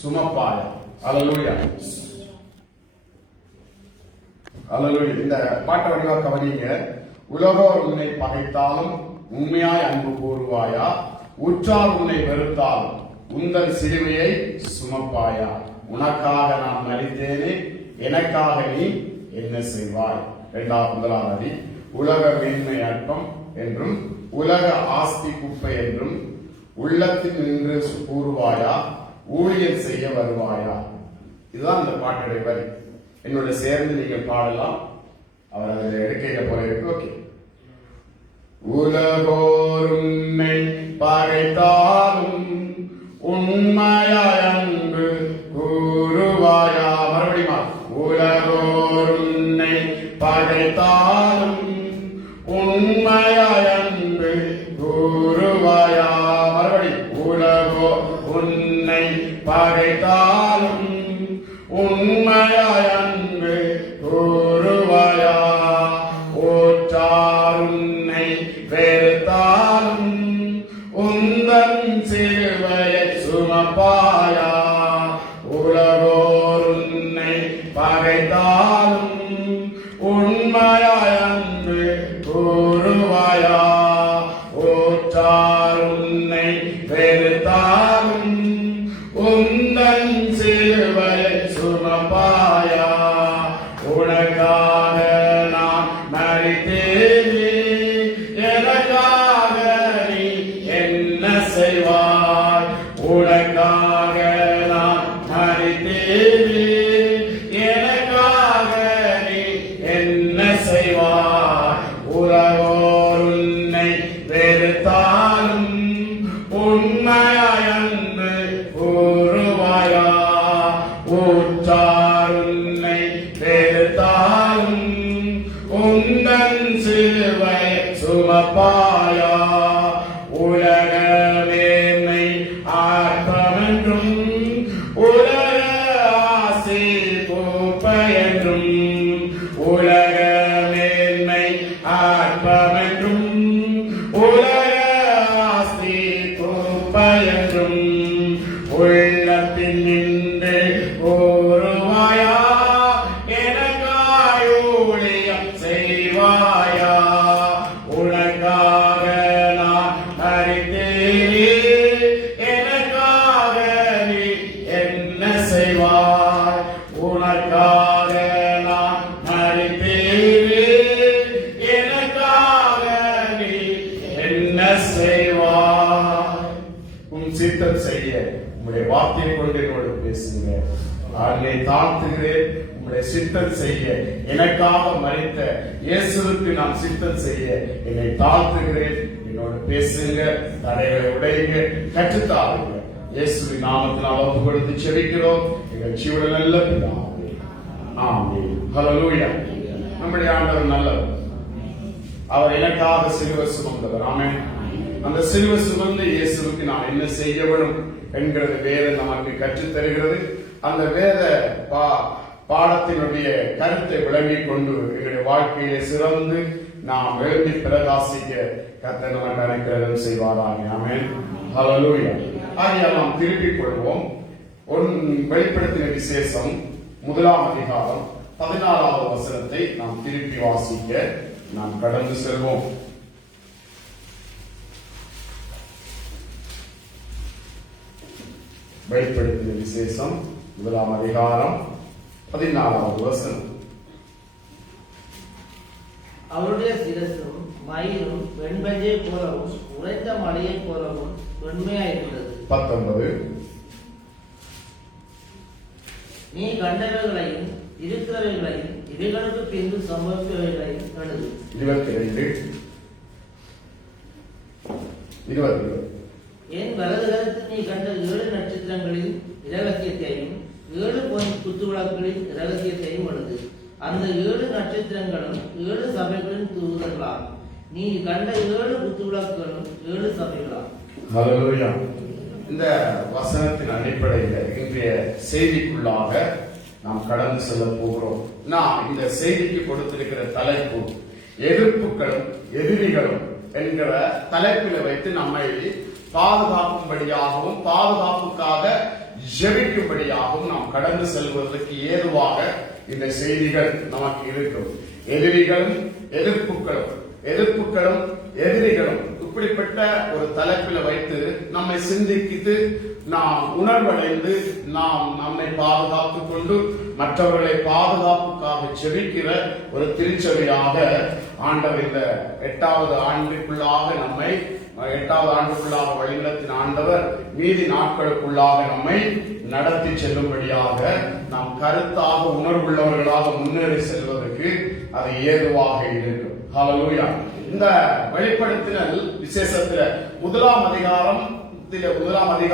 சுமப்பாய. அல்லேலூயா அல்லேலூயா. இந்த பாட்டை வடிவா கவனிங்க. உலகோர் உன்னை பகைத்தாலும் உண்மையாய் அன்பு கூறுவாயா, உற்றார் உன்னை வெறுத்தாலும் உந்தன் சிலுவையை சுமப்பாயா, உனக்காக நான் மரித்தேனே எனக்காக நீ என்ன செய்வாய். முதலாவது அடி. உலக மேன்மை அற்பம் என்றும் உலக ஆஸ்தி குப்பை என்றும் உள்ளத்தில் நின்று கூறுவாயா, ஊழியர் செய்ய வருவாயா. இதுதான் இந்த பாட்டுடைய வரி. என்னோட சேர்ந்து நீங்கள் பாடலாம். அவர் அதில் எடுக்கையில போல இருக்கு. ஓகே. உலகோர் உன்னை பகைத்தாலும் உண்மையாய் அன்பு கூறுவாயா. மறுபடியும் உலகோர் உன்னை பகைத்தாலும் உண்மையாய் அன்பு கூறுவாயா. மறுபடி உலகோ உன்னை பகைத்தாலும் உண்மையாய் அன்பு கூறுவாயா, ஊற்றார் உன்னை வெறுத்தாலும் உந்தன் சிலுவையை சுமப்பாயா. உலகோர் உன்னை பகைத்தாலும் உண்மையாய் அன்பு கூறுவாயா, ஊற்றார் உன்னை வெறுத்தாலும் உந்தன் சிலுவையை சுமப்பாயா. உனக்காக நான் மரித்தேனே எனக்காக நீ என்ன செய்வாய். உனக்காக நான் மரித்தேனே எனக்காக நீ என்ன செய்வாய். உலகோர் உன்னை வெறுத்தாலும் உண்மையாய் அன்பு கூறுவாயா, ஊற்றார் உன்னை வெறுத்தாலும் உந்தன் சிலுவை சுமப்பாயா. உலக மேன்மை ஆர்ப்பமென்றும் உலக ஆசை கோப்பையென்றும் உலக மேன்மை ஆர்ப்பமென்றும் உலக ஆஸ்தி கோப்பையென்றும் உள்ளத்தில் நின்று கூறுவாயா, எனக்காய் ஊழியம் செய்வாயா. உனக்காக நான் மரித்தேனே எனக்காக நீ என்ன செய்வாய். உனக்காக நான் மரித்தேனே எனக்காக நீ என்ன செய்வாய். உன் சித்தம் செய்ய உங்களுடைய வார்த்தையை கொண்டு என்னோடு பேசுங்க. என்னை தாழ்த்துகிறேன். உங்களுடைய சித்தம் செய்ய, எனக்காக மரித்த இயேசுவுக்கு நான் சித்தம் செய்ய என்னை தாழ்த்துகிறேன். என்னோடு பேசுங்க. தடைகளை உடையுங்க, கற்றுத்தாருங்க. இயேசுவின் நாமத்தினால் ஒப்பு கொடுத்து செபிக்கிறோம் எங்கள் ஜீவன நல்ல பிதாவே. ஆமென். ஹல்லேலூயா. நம்முடைய ஆண்டவர் நல்லவர். அவர் எனக்காக சிலுவை சுமந்தவர். ஆமென். அந்த சிலுவை சுமந்து இயேசுவுக்கு நான் என்ன செய்ய வேண்டும் என்கிறது வேதம் நமக்கு கற்றுத் தருகிறது. அந்த வேத பாடத்தினுடைய கருத்தை விளங்கிக் கொண்டு எங்களுடைய வாழ்க்கையை சிறந்து நாம் எழுதி பிரகாசிக்க கர்த்தர் நமக்கு அனுக்கிரகம் செய்வாராக. ஆமென். ஹல்லேலூயா. ஆகையால் நாம் திருப்பிக் கொள்வோம். வெளிப்படுத்தின விசேஷம் 1ஆம் அதிகாரம் 16வது வசனத்தை நாம் திருப்பி வாசிக்க நாம் கடந்து செல்வோம். வெளிப்படுத்தின விசேஷம் 1ஆம் அதிகாரம் 14வது வசனம். அவருடைய சிரசும் மயிரும் வெண்பஞ்சை போலவும் உறைந்த மலையை போலவும் வெண்மையாயிருந்தது. 19. நீ கண்டவைகளையும் இருக்கிறவைகளையும் இவைகளுக்கு பின்பு சம்பவிப்பவைகளையும் எழுது. 22. என் வலது கரத்தில் நீ கண்ட 7 நட்சத்திரங்களின் இரகசியத்தையும் 7 பொன் குத்துவிளக்குகளின் இரகசியத்தையும் எழுது. அந்த 7 நட்சத்திரங்களும் 7 சபைகளின் தூதர்களாகும். நீ கண்ட 7 குத்துவிளக்குகளும் 7 சபைகளாகும். ஹல்லேலூயா. இந்த வசனத்தின் அடிப்படையில் இன்றைய செய்திக்குள்ளாக நாம் கடந்து செல்ல போகிறோம். நாம் இந்த செய்திக்கு கொடுத்திருக்கிற தலைப்பு எதிர்ப்புகளும் எதிரிகளும் என்கிற தலைப்பில் வைத்து நம்மை பாதுகாக்கும்படியாகவும் பாதுகாப்புக்காக ஜெபிக்கும்படியாகவும் நாம் கடந்து செல்வதற்கு ஏதுவாக இந்த செய்திகள் நமக்கு இருக்கும். எதிரிகளும் எதிர்ப்புகளும் எதிரிகளும் இப்படிப்பட்ட ஒரு தலைப்பில் வைத்து நம்மை சிந்திக்கிட்டு நாம் உணர்வடைந்து நாம் நம்மை பாதுகாத்துக் கொண்டு மற்றவர்களை பாதுகாப்புக்காக ஜெபிக்கிற ஒரு திருச்சபையாக ஆண்டவர் இந்த 8வது ஆண்டுக்குள்ளாக நம்மை 8வது ஆண்டுக்குள்ளாக வழிநடத்தின ஆண்டவர் மீதி நாட்களுக்குள்ளாக நம்மை நடத்தி செல்லும்படியாக நாம் கருத்தாக உணர்வுள்ளவர்களாக முன்னேறி செல்வதற்கு அது ஏதுவாக இருக்கும். ஹல்லேலூயா. இந்த வெளிப்படுத்தினல் விசேஷத்துல 1ஆம் அதிகாரம் 1வது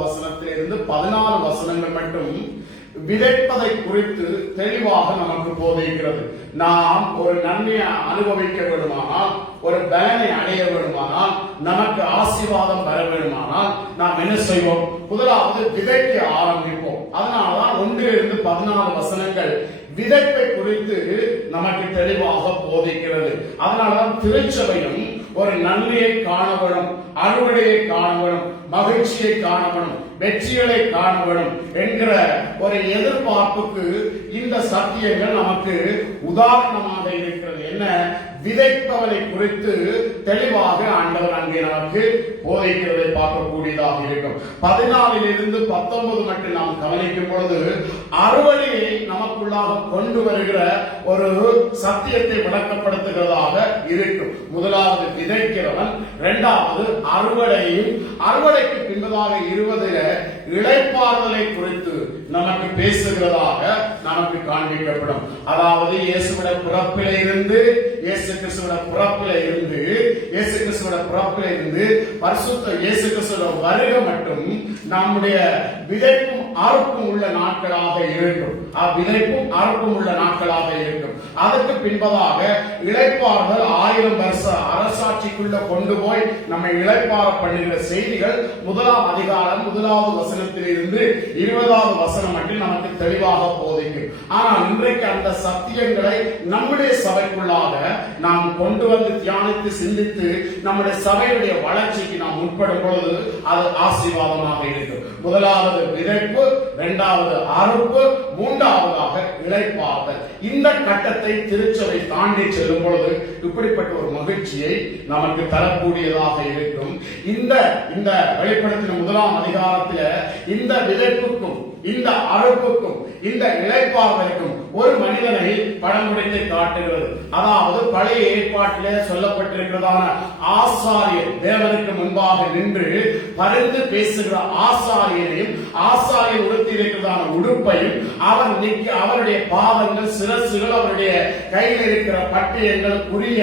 வசனத்திலிருந்து 14 வசனங்கள் மட்டும் விதைப்பதை குறித்து தெளிவாக நமக்கு போதிக்கிறது. நாம் ஒரு நன்மையை அனுபவிக்க வேண்டுமானால், ஒரு பலனை அடைய வேண்டுமானால், நமக்கு ஆசீர்வாதம் வர வேண்டுமானால் நாம் என்ன செய்வோம்? முதலாவது விதைக்க ஆரம்பிப்போம். அதனாலதான் 1லிருந்து 14 வசனங்கள் விதைப்பை குறித்து நமக்கு தெளிவாக போதிக்கிறது. அதனாலதான் திருச்சபையும் ஒரு நன்மையை காண வேணும், அறுவடையை காண வேணும், மகிழ்ச்சியை காண வேணும், வெற்றிகளை காண வேணும் என்கிற ஒரு எதிர்பார்ப்புக்கு இந்த சத்தியங்கள் நமக்கு உதாரணமாக இருக்கிறது. என்ன? விதைப்பவனை குறித்து தெளிவாக ஆண்டவர் அங்கே நமக்கு போதிக்கிறதை பார்க்கக்கூடியதாக இருக்கும். 14லிருந்து 19 மட்டும் நாம் கவனிக்கும் பொழுது அறுவடையை நமக்குள்ளாக கொண்டு வருகிற ஒரு சத்தியத்தை விளக்கப்படுத்துகிறதாக இருக்கும். முதலாவது விதைக்கிறவன், 2வது அறுவடையும், அறுவடைக்கு பின்பதாக 20ல இளைப்பாறுதலை குறித்து நமக்கு பேசுகிறதாக நமக்கு காண்பிக்கப்படும். அதாவது இயேசுவிட பிறப்பிலே இருந்து இயேசு கிறிஸ்துவோட பிறப்பிலே இருந்து பரிசுத்த இயேசு கிறிஸ்துவோட வருகை மட்டும் நம்முடைய விதைப்பும் அறுப்பும் உள்ள நாட்களாக இருக்கும். விதைப்பும் அறுப்பும் உள்ள நாட்களாக இருக்கும். அதற்கு பின்பதாக இளைப்பாறுதல் 1000 வருஷ அரசாட்சிக்குள்ள கொண்டு போய் நம்மை இளைப்பாற பண்ணுகிற செய்திகள் 1ஆம் அதிகாரம் 1வது வசனத்தில் இருந்து 20வது வசனம் மட்டும் நமக்கு தெளிவாக போதிக்கும். ஆனால் இன்றைக்கு அந்த சத்தியங்களை நம்முடைய சபைக்குள்ளாக நாம் கொண்டு வந்து தியானித்து சிந்தித்து நம்முடைய சபையுடைய வளர்ச்சிக்கு நாம் உட்படும் பொழுது அது ஆசீர்வாதமாக இருக்கும். முதலாவது விதைப்பு, 2வது அறுப்பு, 3வதாக இளைப்பாறுதல். இந்த கட்டத்தை திருச்சபை தாண்டி செல்லும் பொழுது இப்படிப்பட்ட ஒரு மகிழ்ச்சியை நமக்கு தரக்கூடியதாக இருக்கும். இந்த வெளிப்படுத்தின 1ஆம் அதிகாரத்தில் இந்த விதைப்புக்கும் இந்த அறுப்புக்கும் இந்த இளைப்பாறுதலுக்கும் ஒரு மனிதனை படம் பிடித்து காட்டுகிறது. அதாவது பழைய ஏற்பாட்டிலே சொல்லப்பட்டிருக்கிறதான ஆசாரியர், தேவனுக்கு முன்பாக நின்று பரிந்து பேசுகிற ஆசாரியரையும், ஆசாரியர் உடுத்தி இருக்கிறதான உடுப்பையும், அவருடைய பாதங்கள், சிரசுகள், அவருடைய கையில் இருக்கிற பட்டயங்கள் உரிய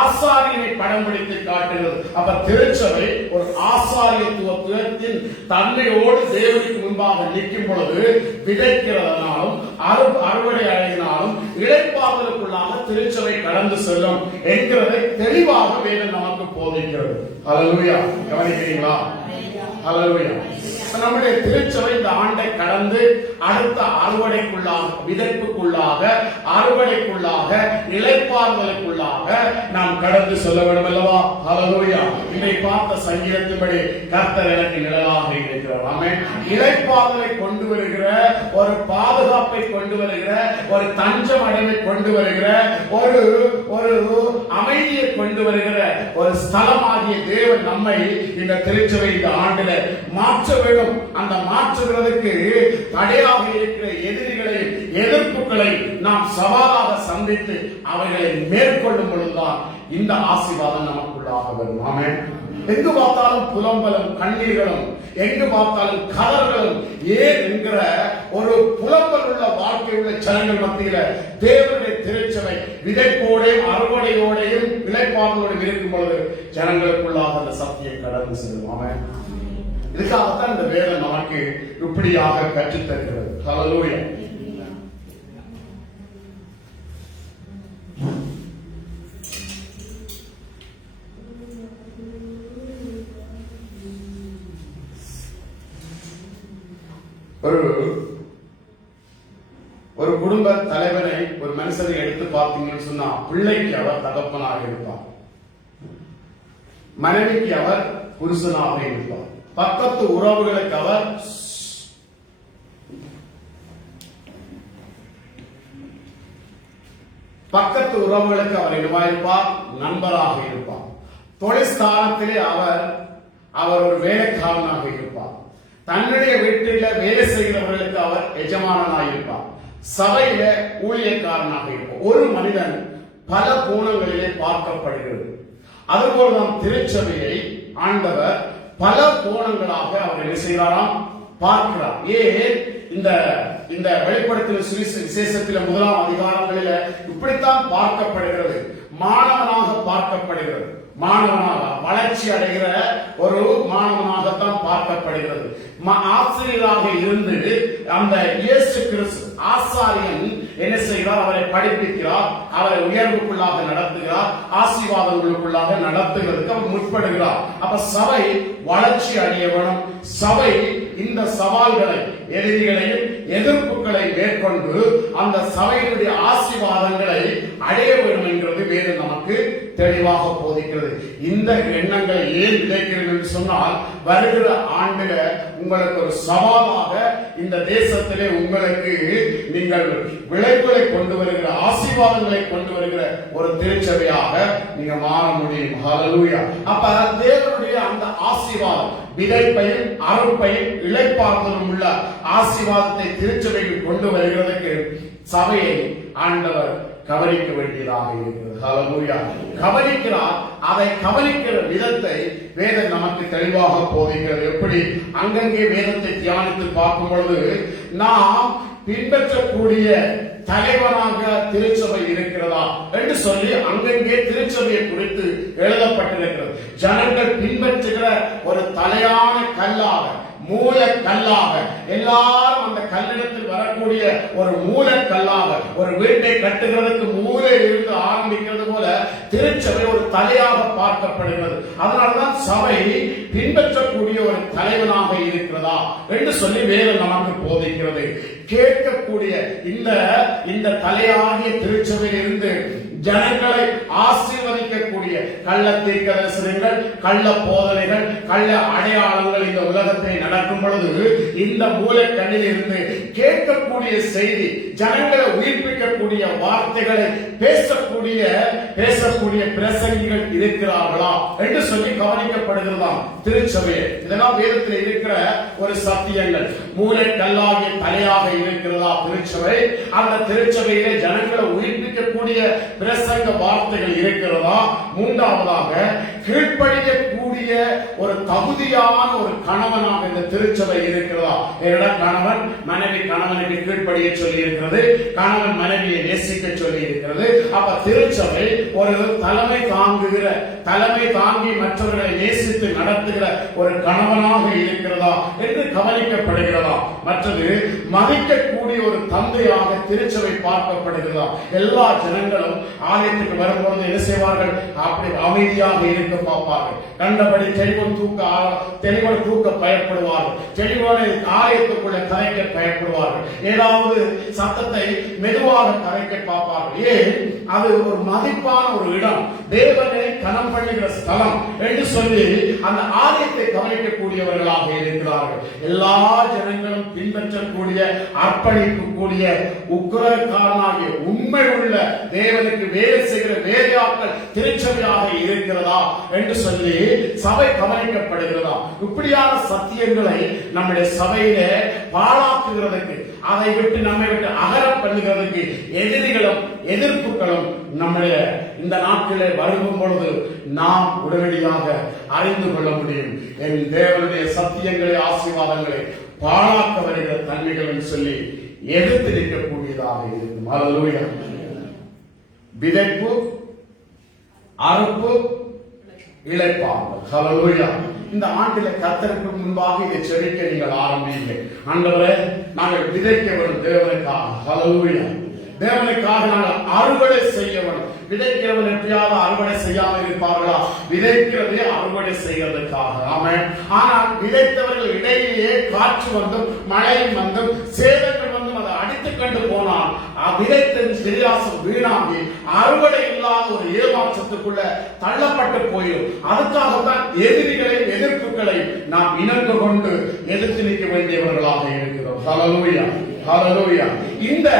ஆசாரியனை படம் பிடித்து காட்டுகிறது. அப்ப திருச்சபை ஒரு ஆசாரியத்துவத்தின் தன்மையோடு தேவனுக்கு முன்பாக நிற்கும் பொழுது விதைக்கிறதுனாலும் அறுவடை அடையினாலும் இளைப்பாறுதலுக்குள்ளாக திருச்சபை கடந்து செல்லும் என்கிறதை தெளிவாக வேதம் நமக்கு போதிக்கிறது. ஹல்லேலூயா. கவனிக்கிறீங்களா? ஹல்லேலூயா. நம்முடைய திருச்சபை இந்த ஆண்டை கடந்து அடுத்த அறுவடைக்குள்ளாக, விதைப்புக்குள்ளாக, அறுவடைக்குள்ளாக, இளைப்பாறுதலுக்குள்ளாக நாம் கடந்து செல்ல வேண்டும் அல்லவா? ஹல்லேலூயா. இதை பார்த்த சங்கீதத்தின்படி கர்த்தர் எனக்கு நிழலாக இருக்கிறார். ஆமென். இளைப்பாறுதலை கொண்டு வருகிற, ஒரு பாதுகாப்பை கொண்டு வருகிற, ஒரு தஞ்சம் அடைவை கொண்டு வருகிற, ஒரு அமைதியை கொண்டு வருகிற ஒரு ஸ்தலமாகிய தேவன் நம்மை இந்த திருச்சபை இந்த ஆண்டில மாற்ற வேண்டும். அந்த மாற்றுகிறதுக்கு தடையாக இருக்கிற எதிரிகளையும் எதிர்ப்புகளை நாம் சவாலாக சந்தித்து அவைகளை மேற்கொள்ளும் பொழுதுதான் இந்த ஆசீர்வாதம் நமக்குள்ளாக வரும். ஆமென். எங்கு பார்த்தாலும் புலம்பலும் கண்ணீர்களும், எங்கு பார்த்தாலும் கதர்களும் ஏன் என்கிற ஒரு புலம்பல் உள்ள வாழ்க்கை உள்ள ஜனங்கள் மத்தியில தேவனுடைய திருச்சபை விதைப்போடையும் அறுவடையோடையும் இளைப்பாறுதலோடும் இருக்கும் பொழுது ஜனங்களுக்குள்ளாக அந்த சத்தியம் கடந்து செல்லும். ஆமென். இதுக்காகத்தான் இந்த வேதம் நமக்கு இப்படியாக கற்றுத்தருகிறது. ஹல்லேலூயா. ஒரு குடும்ப தலைவனை, ஒரு மனுஷனை எடுத்து பார்த்தீங்கன்னு சொன்னா, பிள்ளைக்கு அவர் தகப்பனாக இருப்பார், மனைவிக்கு அவர் புருஷனாக இருப்பார், பக்கத்து உறவுகளுக்கு அவர் பக்கத்து உறவுகளுக்கு அவர் என்னவாயிருப்பார்? நண்பராக இருப்பார். தொழிற்ஸ்தானத்திலே அவர் ஒரு வேலைக்காரனாக இருப்பார். தன்னுடைய வீட்டில வேலை செய்கிறவர்களுக்கு அவர் எஜமானனாக இருப்பார். சபையில ஊழியக்காரனாக இருப்பார். ஒரு மனிதன் பல கோணங்களிலே பார்க்கப்படுகிறது. அதுபோல்தான் திருச்சபையை ஆண்டவர் பல கோணங்களாக அவர் என்ன செய்கிறாராம்? பார்க்கிறார். ஏன் இந்த வெளிப்படுத்தின விசேஷத்தில 1ஆம் அதிகாரங்களில இப்படித்தான் பார்க்கப்படுகிறது. மாணவனாக பார்க்கப்படுகிறது. மாணவனாக வளர்ச்சி அடைகிற ஒரு மாணவனாகத்தான் பார்க்கப்படுகிறது. ஆசிரியராக இருந்து அந்த இயேசு கிறிஸ்து ஆசாரியன் என்ன செய்கிறார்? அவரை படிப்பிக்கிறார், அவரை உயர்வுக்குள்ளாக நடத்துகிறார், ஆசீர்வாதங்களுக்குள்ளாக நடத்துகிறதுக்கு அவர் முற்படுகிறார். அப்ப சபை வளர்ச்சி அடைய வேணும். சபை இந்த சவால்களை, எதிரிகளையும் எதிர்ப்புகளை மேற்கொண்டு அந்த சபையினுடைய ஆசீர்வாதங்களை அடைய வேண்டும் என்கிறது வேதம் நமக்கு தெளிவாக போதிக்கிறது. இந்த எண்ணங்களை ஏன் விதைக்கிறது என்று சொன்னால், வருகிற ஆண்டுல உங்களுக்கு ஒரு சவாலாக இந்த தேசத்திலே உங்களுக்கு நீங்கள் விளைவுகளை கொண்டு வருகிற, ஆசீர்வாதங்களை கொண்டு வருகிற ஒரு திருச்சபையாக நீங்க மாற முடியும். ஹல்லேலூயா. அப்ப தேவனுடைய அந்த ஆசீர்வாதம், விதைப்பையும் அறுப்பையும் இளைப்பாறுதலும் உள்ள ஆசீர்வாதத்தை திருச்சபையில் கொண்டு வருகிறதுக்கு சபையை ஆண்டவர் கவனிக்க வேண்டியதாக இருக்கிறது. ஹல்லேலூயா. கவனிக்கிறார். அதை கவனிக்கிற விதத்தை வேதம் நமக்கு தெளிவாக போதிக்கிறது. எப்படி? அங்கங்கே வேதத்தை தியானித்து பார்க்கும் பொழுது நாம் பின்பற்றக்கூடிய தலைவனாக திருச்சபை இருக்கிறதா என்று சொல்லி அங்கங்கே திருச்சபையை குறித்து எழுதப்பட்டிருக்கிறது. ஜனங்கள் பின்பற்றுகிற ஒரு தலையான கல்லாக, மூல கல்லாக, எல்லாரும் அந்த கல்லிடத்தில் வரக்கூடிய ஒரு மூல கல்லாக, ஒரு வீட்டை கட்டுகிறதுக்கு மூலையில் இருந்து ஆரம்பிக்கிறது போல திருச்சபை ஒரு தலையாக பார்க்கப்படுகிறது. அதனால்தான் சபை பின்பற்றக்கூடிய ஒரு தலைவனாக இருக்கிறதா என்று சொல்லி வேதம் நமக்கு போதிக்கிறது. கேட்கக்கூடிய இந்த தலையாகிய திருச்சபையில் இருந்து ஜனங்களை ஆசீர்வதிக்கக்கூடிய கள்ள தீர்க்கதரிசனங்கள், கள்ள போதனைகள், கள்ள அடையாளங்கள் இந்த உலகத்தை நடக்கும் பொழுது இந்த மூலக்கண்ணில் இருந்து கேட்கக்கூடிய செய்தி, ஜனங்களை உயிர்ப்பிக்கக்கூடிய வார்த்தைகளை பேசக்கூடிய பிரசங்கிகள் இருக்கிறார்களா என்று சொல்லி கவனிக்கப்படுகிறதாம் திருச்சபையை. இதெல்லாம் வேதத்தில் இருக்கிற ஒரு சத்தியங்கள். மூலக்கல்லாகிய தலையாக இருக்கிறதா திருச்சபை? அந்த திருச்சபையிலே ஜனங்களை உயிர்ப்பிக்கக்கூடிய பிரசங்க வார்த்தைகள் இருக்கிறதா? மூன்றாவதாக கீழ்ப்படியக்கூடிய ஒரு தகுதியான ஒரு கணவனாக இந்த திருச்சபை இருக்கிறதா? கணவன் மனைவி கணவனுக்கு கீழ்ப்படிய சொல்லி இருக்கிறது, கணவன் மனைவியை நேசிக்க சொல்லி இருக்கிறது. அப்ப திருச்சபை ஒரு தலைமை தாங்கி மற்றவர்களை நேசித்து நடத்துகிற ஒரு கணவனாக இருக்கிறதா என்று கவனிக்கப்படுகிறதா? மற்றது மதிக்கக்கூடிய ஒரு தந்தையாக திருச்சபை பார்க்கப்படுகிறதா? எல்லா ஜனங்களும் ஆலயத்துக்கு வரும்போது என்ன செய்வார்கள்? அப்படி அமைதியாக இருக்க பார்ப்பார்கள். கண்டபடி தெளிவன் தூக்க பயப்படுவார்கள். தெளிவான ஆலயத்துக்குள்ள கரைக்க பயப்படுவார்கள். ஏதாவது சத்தத்தை மெதுவாக கரைக்க பார்ப்பார்கள். ஏன்? அது ஒரு மதிப்பான ஒரு இடம், தேவனை கனம் பண்ணுகிற ஸ்தலம் என்று சொல்லி அந்த ஆலயத்தை கவனிக்கக்கூடியவர்களாக இருக்கிறார்கள். எல்லா ஜனங்களும் பின்பற்றக்கூடிய, அர்ப்பணிக்கக்கூடிய, உக்கிரக்காரனாகிய உண்மை உள்ள தேவனுக்கு வேலை செய்கிற வேலையாட்கள் திருச்சபையாக இருக்கிறதா என்று சொல்லி சபை கவனிக்கப்படுகிறதா? இப்படியான சத்தியங்களை நம்முடைய சபையில பாழாக்குகிறதுக்கு, அதை விட்டு நம்மை விட்டு அகர பண்ணுகிறதுக்கு எதிரிகளும் எதிர்ப்புகளும் நம்முடைய இந்த நாட்களே வருகும் பொழுது நாம் உடனடியாக அறிந்து கொள்ள முடியும். என் தேவனுடைய சத்தியங்களை, ஆசீர்வாதங்களை பாழாக்க வருகிற தன்மைகள் என்று சொல்லி எதிர்த்து நிற்கக்கூடியதாக இருக்கும். ஹல்லேலூயா. விதைப்பு, அறுப்பு, இளைப்பாறுதல். ஹல்லேலூயா. இந்த ஆண்டில கர்த்தருக்கு முன்பாக இதை செபிக்க நீங்கள் ஆரம்பிங்க. ஆண்டவரே, நாங்கள் விதைக்க வேண்டும் தேவனுக்காக. ஹல்லேலூயா. தேவனுக்காக நாங்கள் அறுவடை செய்ய வேண்டும். விதைக்கிறவன் எப்படியாவது அறுவடை செய்யாமல் இருப்பார்களா? விதைக்கிறதே அறுவடை செய்வதற்காக. ஆமென். ஆனால் விதைத்தவர்கள் இடையிலேயே காற்று வந்தும் மழையும் வந்தும் சேதங்கள் வந்தும் அதை அடித்துக் கண்டு போனால் விதைத்தின் சிறியாசம் வீணாகி அறுவடை இல்லாத ஒரு ஏமாற்றத்துக்குள்ள தள்ளப்பட்டு போயிடும். அதுக்காகத்தான் எதிரிகளையும் எதிர்ப்புகளையும் நாம் இணங்க கொண்டு எதிர்த்து நிற்க வேண்டியவர்களாக இருக்கிறோம். ஹல்லேலூயா. ஹல்லேலூயா. இந்த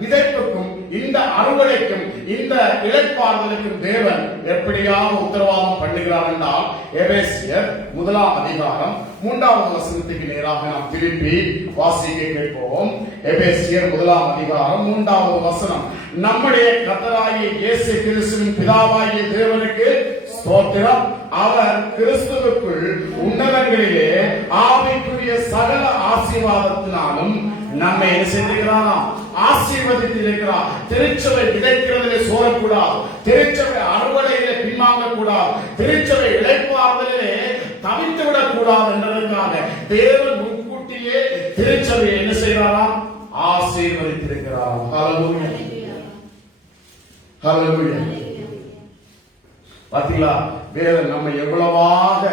விதைப்புக்கும் இந்த அறுவடைக்கும் இந்த இளைப்பாறுதலுக்கும் தேவன் எப்படியாக உத்தரவாதம் பண்ணுகிறார் என்றால் எபேசியர் 1ஆம் அதிகாரம் 3வது வசனத்துக்கு நேராக நாம் திருப்பி வாசிக்க கேட்போம். எபேசியர் 1ஆம் அதிகாரம் 3வது வசனம். நம்முடைய கர்த்தராகிய இயேசு கிறிஸ்துவின் பிதாவாகிய தேவனுக்கு ஸ்தோத்திரம். அவர் கிறிஸ்துவுக்குள் உன்னதங்களிலே ஆவிக்குரிய சகல ஆசீர்வாதத்தினாலும் நம்மை என்ன செய்திருக்கிறாராம்? ஆசீர்வதித்து இருக்கிறார். திருச்சபை விதைக்கிறதிலே சோரக்கூடாது, திருச்சபை அறுவடையிலே பின்வாங்க கூடாது, திருச்சபை இளைப்பாறுதலிலே தவித்து விடக்கூடாது என்பதற்காக தேவன் முன்கூட்டியே திருச்சபை என்ன செய்கிறாராம்? ஆசீர்வதித்திருக்கிறாராம். ஹல்லேலூயா, ஹல்லேலூயா. பாத்தீங்களா, வேதம் நம்ம எவ்வளவாக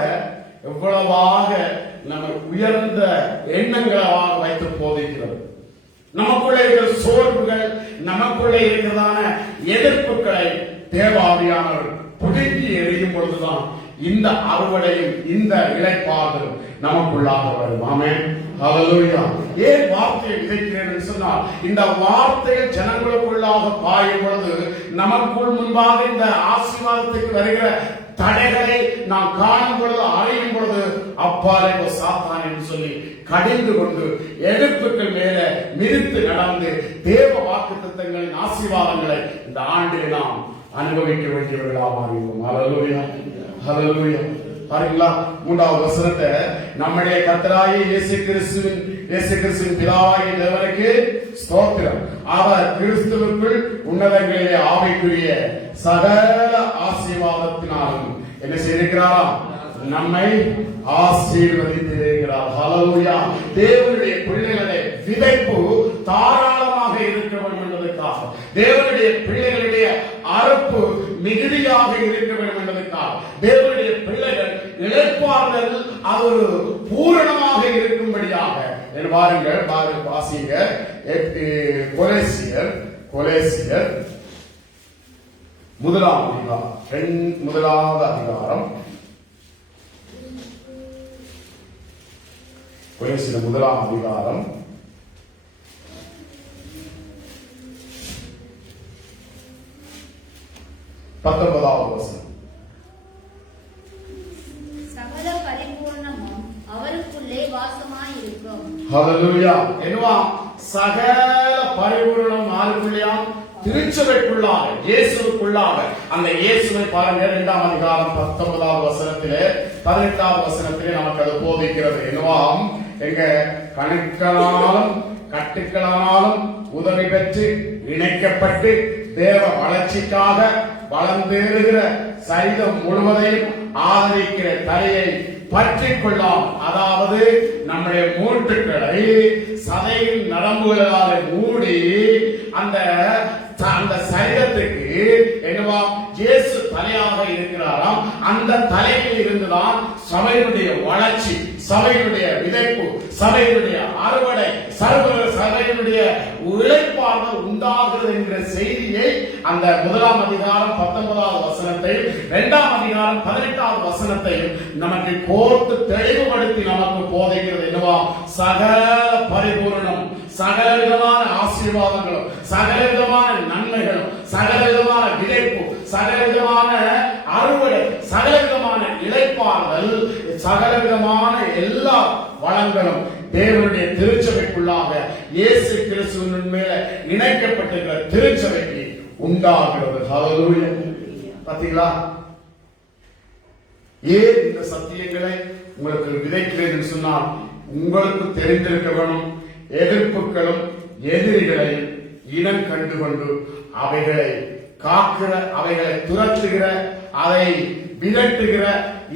நம்ம உயர்ந்த எண்ணங்களாக வைத்து போதிக்கிறது. நமக்குள்ளே இருக்கிற சோர்வுகள், நமக்குள்ளே இருக்கிறதான எதிர்ப்புகளை தேவாவியானவர் புதுக்கி எறியும் பொழுதுதான் இந்த அறுவடையும் இந்த இளைப்பாறுதலும் நமக்குள்ளாக வரும். ஆமென், ஹல்லேலூயா. ஏன் வார்த்தையை விதைக்கிறேன் சொன்னால், இந்த வார்த்தைகள் ஜனங்களுக்குள்ளாக பாயும் பொழுது நமக்குள் முன்பாக இந்த ஆசீர்வாதத்துக்கு வருகிற தடைகளை நாம் காணும் பொழுது, அறியும் பொழுது, அப்பாலே சாத்தான் என்று சொல்லி கடிந்து கொண்டு எதிர்ப்புகள் மேல மிதித்து நடந்து தேவ வாக்குத்தத்தங்களின் ஆசீர்வாதங்களை இந்த ஆண்டில் நாம் அனுபவிக்க வேண்டியவர்களாக மாறிவோம். ஹல்லேலூயா, ஹல்லேலூயா. பாருங்களா, 3வது வசனத்தை நம்முடைய கர்த்தராகிய இயேசு கிறிஸ்துவின் பிதாவாகிய தேவனுக்கு ஸ்தோத்திரம். அவர் கிறிஸ்துவுக்குள் உன்னதங்களிலே ஆவிக்குரிய சகல ஆசீர்வாதத்தினாலும் என்ன செய்திருக்கிறாராம்? நம்மை ஆசீர்வதித்திருக்கிறார். ஹல்லேலூயா. தேவனுடைய பிள்ளைகளே, விதைப்பு தாராளமாக இருக்க வேண்டும் என்பதற்காக, தேவனுடைய பிள்ளைகளுடைய அறுப்பு மிகுதியாக இருக்க வேண்டும் என்பதற்காக, தேவனுடைய பிள்ளைகள் இளைப்பாறுதல் அது ஒரு பூரணமாக இருக்கும்படியாக பாருங்கள். வாசிங்க, கொலேசியர் 1வது அதிகாரம், கொலேசியர் 1ஆம் அதிகாரம் 19வது வசனம். சகல பரிபூர்ணமும் அவருக்குள்ளே வாசமாயிருக்கும். ஹல்லேலூயா. என்னவா? சகல பரிபூரணம் ஆருக்குள்ளாம்? திருச்சபைக்குள்ளாக, இயேசுவுக்குள்ளாக. அந்த இயேசுவை பாருங்க, 2ஆம் அதிகாரம் 19வது வசனத்திலே 18வது வசனத்திலே நமக்கு அது போதிக்கிறது. என்னவாம்? எங்க கட்டுக்களானாலும் உதவி பெற்று இணைக்கப்பட்டு தேவ வளர்ச்சிக்காக வளர்ந்தேறுகிற சரீரம் முழுவதையும் ஆதரிக்கிற தலையை பற்றிக் கொள்ளாம். அதாவது நம்முடைய மூட்டுக்களை சதையின் நரம்புகளால் மூடி அந்த சரீரத்துக்கு என்னவா? இயேசு தலையாக இருக்கிறாராம். அந்த தலையில் இருந்துதான் சபையினுடைய வளர்ச்சி, சபையினுடைய விதைப்பு, சபையினுடைய அறுவடை, சபையினுடைய இளைப்பாறுதல் உண்டாகிறது என்ற செய்தியை அந்த 1ஆம் அதிகாரம் 19வது வசனத்தையும் 2ஆம் அதிகாரம் 18வது வசனத்தையும் நமக்கு கோர்த்து தெளிவுபடுத்தி நமக்கு போதிக்கிறது. என்னவா? சகல பரிபூரணம், சகல விதமான ஆசீர்வாதங்களும், சகல விதமான நன்மைகளும், சகல விதமான விதைப்பு, சகல விதமான அறுவடை, சகல விதமான இளைப்பாறுதல், சகல விதமான எல்லா வளங்களும் தேவனுடைய திருச்சபைக்குள்ளாக இயேசு கிறிஸ்துவின் மேல இணைக்கப்பட்டிருக்கிற திருச்சபைக்கு உண்டாகிறது. ஹல்லேலூயா. பாத்தீங்களா? ஏன் இந்த சத்தியங்களை உங்களுக்கு விதைக்கிறேன் என்று சொன்னால், உங்களுக்கு தெரிந்திருக்க வேணும். எதிர்ப்புகளும் எதிரிகளையும் இனம் கண்டுகொண்டு அவைகளை காக்கிற, அவைகளை துரத்துகிற, அதை விரட்டுகிற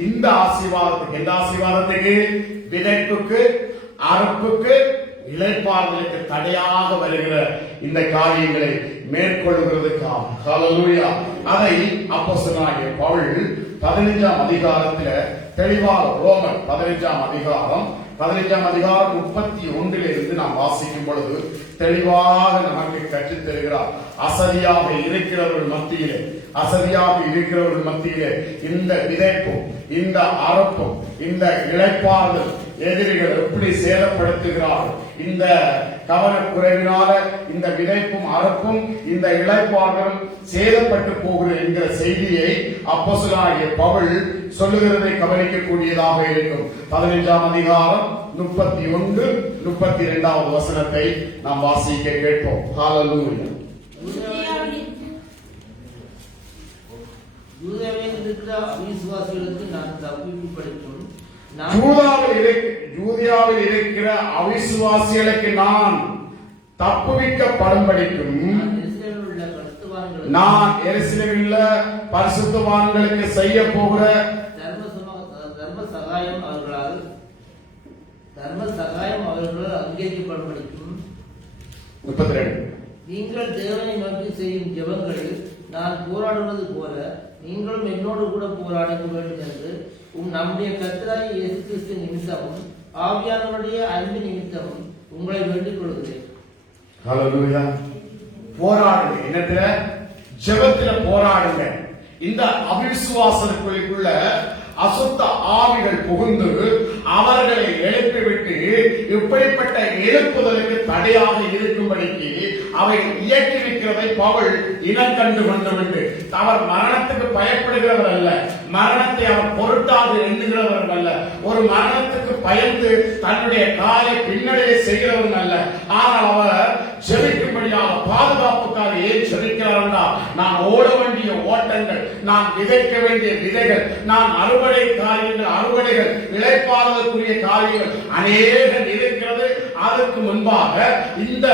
இந்த ஆசீர்வாதத்துக்கு, எந்த ஆசீர்வாதத்துக்கு? விதைப்புக்கு, அறுப்புக்கு, இளைப்பாறுதலுக்கு தடையாக வருகிற இந்த காரியங்களை மேற்கொள்கிறதுக்காக. ஹல்லேலூயா. அதை அப்போஸ்தலனாகிய பவுல் 15ஆம் அதிகாரத்தில் தெளிவாக, ரோமர் 15ஆம் அதிகாரம் 31 நாம் வாசிக்கும் பொழுது தெளிவாக நமக்கு கற்றுத் தருகிறார். அசதியாக இருக்கிறவர்கள் மத்தியிலே இந்த விதைப்பும், இந்த அறுப்பும், இந்த இளைப்பாறுதல் எதிரிகள் எப்படி சேதப்படுத்துகிறார்கள், இந்த கவனக்குறைவினால இந்த விதைப்பும் அறுப்பும் இந்த இளைப்பாறுதலும் சேதப்பட்டு போகிற என்கிற செய்தியை அப்போஸ்தலனாகிய பவுல் சொல்லுகிறதை கவனிக்கக்கூடியதாக இருக்கும். 15ஆம் அதிகாரம் 31, 32வது வசனத்தை நாம் வாசிக்க கேட்போம். ஹalleluya. யூதேயாவில் இருக்கிற அவிசுவாசிகளுக்கு நான் தப்பிப்பு படிக்கும். யூதேயாவில் இருக்கிற அவிசுவாசிகளுக்கு நான் தப்புவிக்கப்படும் படிக்கும். நான் எருசலேமில் உள்ள பரிசுத்தவான்களுக்கு செய்ய போகிற தர்ம சகாயம் அவர்களால் அங்கீகரிக்கப்படும் படிக்கும். 32. நீங்கள் தேவனை நோக்கி செய்யும் ஜெபங்களில் நான் போராடுவது போல நீங்களும் என்னோடு கூட போராட வேண்டும் என்று நம்முடைய கர்த்தராகிய இயேசு கிறிஸ்து நிமித்தமும் ஆவியானவருடைய அன்பு நிமித்தமும் உங்களை வேண்டிக் கொள்கிறேன். ஹalleluya. போராடுங்க. என்னத்துல? ஜெபத்துல போராடுங்க. இந்த அவிசுவாசத்துக்குள்ள அசுத்த ஆவிகள் புகுந்து அவர்களை எழுப்பிவிட்டு இப்படிப்பட்ட எழுப்புதலுக்கு தடையாக இருக்கும்படிக்கு அவை இயக்கியிருக்கிறதை பவுல் இனம் கண்டு கொண்டு அவர் மரணத்துக்கு பயப்படுகிறவர் அல்ல, மரணத்தை அவர் பொருட்டாக எண்ணுகிறவர் அல்ல, ஒரு மரணத்துக்கு பயந்து தன்னுடைய காலை பின்னடையை செய்கிறவர் அல்ல. ஆனால் அவர் ஜெபிக்கும்படியாக பாதுகாப்புக்காக ஏன் ஜெபிக்கிறார்னா, நான் ஓட வேண்டிய ஓட்டங்கள், நான் விதைக்க வேண்டிய விதைகள், நான் அறுவடை காரியங்கள், அறுவடைகள், இளைப்பாறுதலுக்குரிய காரியங்கள் அநேகம் இருக்கிறது. அதற்கு முன்பாக இந்த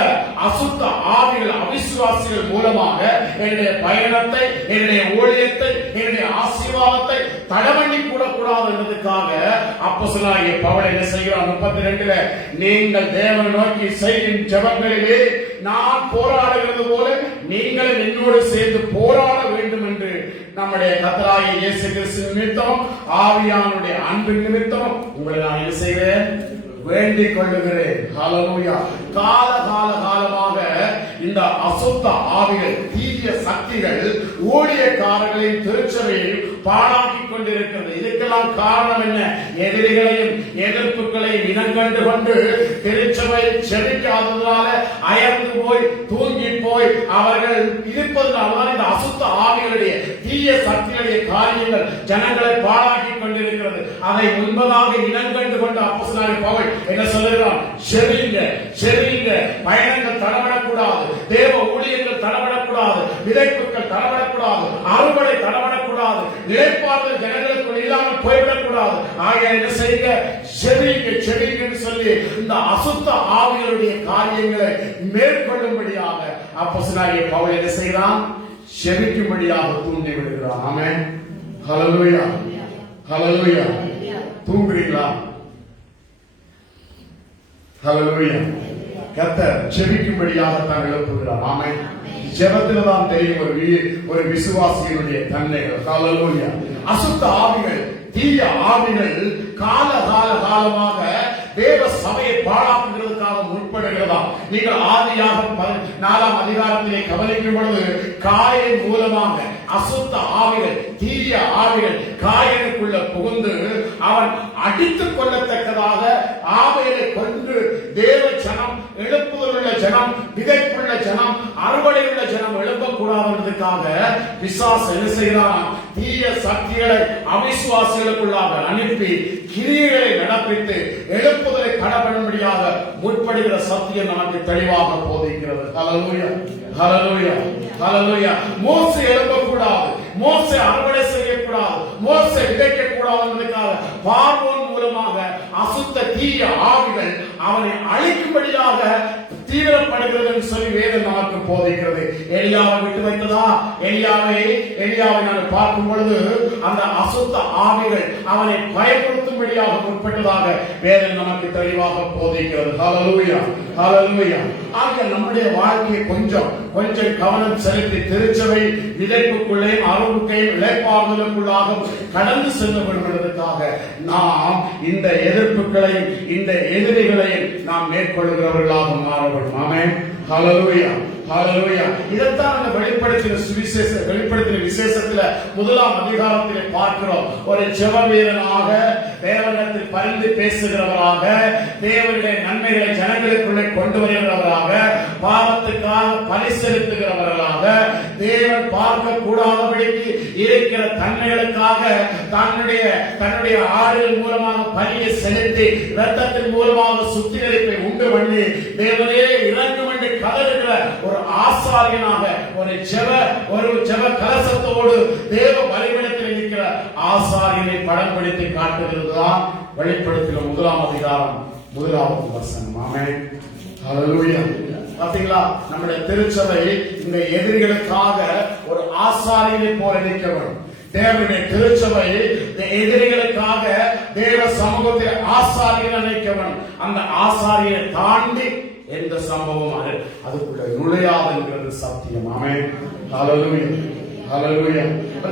அசுத்த ஆவிகள் அவிசுவாசிகள் மூலமாக என்னுடைய பயணத்தை, என்னுடைய ஊழியத்தை, என்னுடைய ஆசீர்வாதத்தை தடவண்டி கூடக்கூடாது என்பதற்காக அப்போஸ்தலனாகிய பவுல் என்ன செய்கிறார்? 32ல நீங்கள் தேவனை நோக்கி செய்யும் ஜெபங்களிலே நான் போராடுகிறது போல நீங்களும் என்னோடு சேர்ந்து போராட வேண்டும் என்று நம்முடைய கர்த்தராகிய இயேசு கிறிஸ்து நிமித்தம் ஆவியானுடைய அன்பு நிமித்தம் உங்களை நான் என்ன செய்கிறேன்? வேண்டிக் கொள்ளுகிறேன். ஹalleluya. காலமாக இந்த அசுத்த ஆவிகள், தீய சக்திகள் ஊழியக்காரர்களின் திருச்சபையை பாழாக்கி கொண்டிருக்கிறது. இதுக்கெல்லாம் காரணம் என்ன? எதிரிகளையும் எதிர்ப்புகளையும் இனங்கண்டு கொண்டு திருச்சபை செபிக்காததால அயர்ந்து போய் தூங்கி போய் அவர்கள் இருப்பதனால்தான் இந்த அசுத்த ஆவிகளுடைய தீய சக்திகளுடைய காரியங்கள் ஜனங்களை பாழாக்கி கொண்டிருக்கிறது. அதை முன்பதாக இனங்கண்டு கொண்டு அப்போஸ்தலனாகிய பவுல் என்ன சொல்லுகிறான்? செவிங்க, பயணங்கள் தடபடக்கூடாது, தேவ ஊழியங்கள் தடபடக்கூடாது, விதைப்புகள் தடபடக்கூடாது, அறுவடை தடபடக்கூடாது, இளைப்பாறுதல் ஜனங்களுக்குள் இல்லாமல் போய்விடக்கூடாது. ஆகிய என்ன செய்யுங்க? செவிங்க சொல்லி இந்த அசுத்த ஆவிகளுடைய காரியங்களை மேற்கொள்ளும்படியாக அப்போஸ்தலனாகிய பவுல் என்ன செய்கிறான்? செவிக்கும்படியாக தூண்டி விடுகிறான். ஆமென். ஹalleluya. ஹalleluya. தூங்குறீங்களா? ஹalleluya. கர்த்தர் செபிக்கும்படியாக தான் எழுப்புகிறார். ஆமென். ஜெபத்தில் தான் தெரியும் ஒரு விசுவாசியினுடைய தன்மைகள். ஹalleluya. அசுத்த ஆவிகள், தீய ஆவிகள் காலமாக தேவ சபையை பாழாக்குகிறதுக்காக முற்படுகிறதா? நீங்கள் ஆதியாகமம் 4ஆம் அதிகாரத்திலே கவனிக்கும் பொழுது காயின் மூலமாக அசுத்த ஆவிகள், தீய ஆவிகள் காயனுக்குள்ள புகுந்து அவன் அடித்துக் கொள்ளத்தக்கதாக ஆவிகளை கொண்டு தேவ ஜனம், எழுப்புதல் உள்ள ஜனம், விதைப்புள்ள ஜனம், அறுவடை உள்ள ஜனம் எழுப்பக்கூடாதுக்காக பிசாசு என்ன செய்கிறான்? தீய சக்திகளை அவிசுவாசிகளுக்குள்ளாக அனுப்பி கிரியைகளை நடப்பித்து எழுப்புதலை தடபடும்படியாக முற்படுகிற சத்தியம் நமக்கு தெளிவாக போதிக்கிறது. ஹalleluya. ஹalleluya. ஹalleluya. மோசே எழுப்பக்கூடாது, மோசே அறுவடை செய்யக்கூடாது, மோசே விதைக்கக்கூடாது என்பதற்காக பார்வோன் மூலமாக அசுத்த தீய ஆவிகள் அவனை அழிக்கும்படியாக தீவிரப்படுகிறது என்று சொல்லி வேதம் நமக்கு போதிக்கிறது. எலியாவை விட்டு வைத்ததா? எலியாவை நான் பார்க்கும் பொழுது அந்த அசுத்த ஆவிகள் அவனை பயப்படுத்தும்படியாக முற்பட்டதாக வேதம் நமக்கு தெளிவாக போதிக்கிறது. ஹalleluya. ஹalleluya. ஆக நம்முடைய வாழ்க்கையை கொஞ்சம் கவனம் செலுத்தி திருச்சபை விதைப்புக்குள்ளே அறுவடையும் இளைப்பாறுதலுக்குள்ளாக கடந்து செல்ல விடுவதற்காக நாம் இந்த எதிர்ப்புகளையும் இந்த எதிரிகளையும் நாம் மேற்கொள்கிறவர்களாக மாற வேண்டும். ஆமென். ஹalleluya. ஹalleluya. இதைத்தான் அந்த வெளிப்படுத்தின விசேஷத்துல 1ஆம் அதிகாரத்திலே பார்க்கிறோம். ஒரு ஜெப வீரனாக, தேவனிடத்தில் பரிந்து பேசுகிறவராக, தேவனுடைய நன்மைகளை ஜனங்களுக்குள்ளே கொண்டு வருகிறவராக, பாவத்துக்காக பலி செலுத்துகிறவர்களாக, தேவன் பார்க்க கூடாதபடிக்கு இருக்கிற தன்மைகளுக்காக தன்னுடைய ஆடுகள் மூலமாக பலியை செலுத்தி இரத்தத்தின் மூலமாக சுத்திகரிப்பை உண்டு பண்ணி தேவனே இறங்கும் என்று கதறுகிற ஒரு ஆசாரியனாக, ஒரு ஜெப கலசத்தோடு தேவ பலிபீடத்தில் இருக்கிற ஆசாரியனை படம் பிடித்து காட்டுகிறதுதான் வெளிப்படுத்தின 1ஆம் அதிகாரம் 1வது வசனம். ஆமென். ஹalleluya. பாத்தீங்களா, நம்முடைய திருச்சபை இந்த எதிரிகளுக்காக ஒரு ஆசாரியனை போல நிற்க வேண்டும். தேவனுடைய திருச்சபை எதிரிகளுக்காக தேவ சமூகத்தில் ஆசாரியனை நிற்க வேண்டும். அந்த ஆசாரியை தாண்டி எந்த சம்பவம் அதுக்குள்ள நுழையாதுங்கிறது சத்தியம். ஆமென். ஹalleluya. ஹalleluya.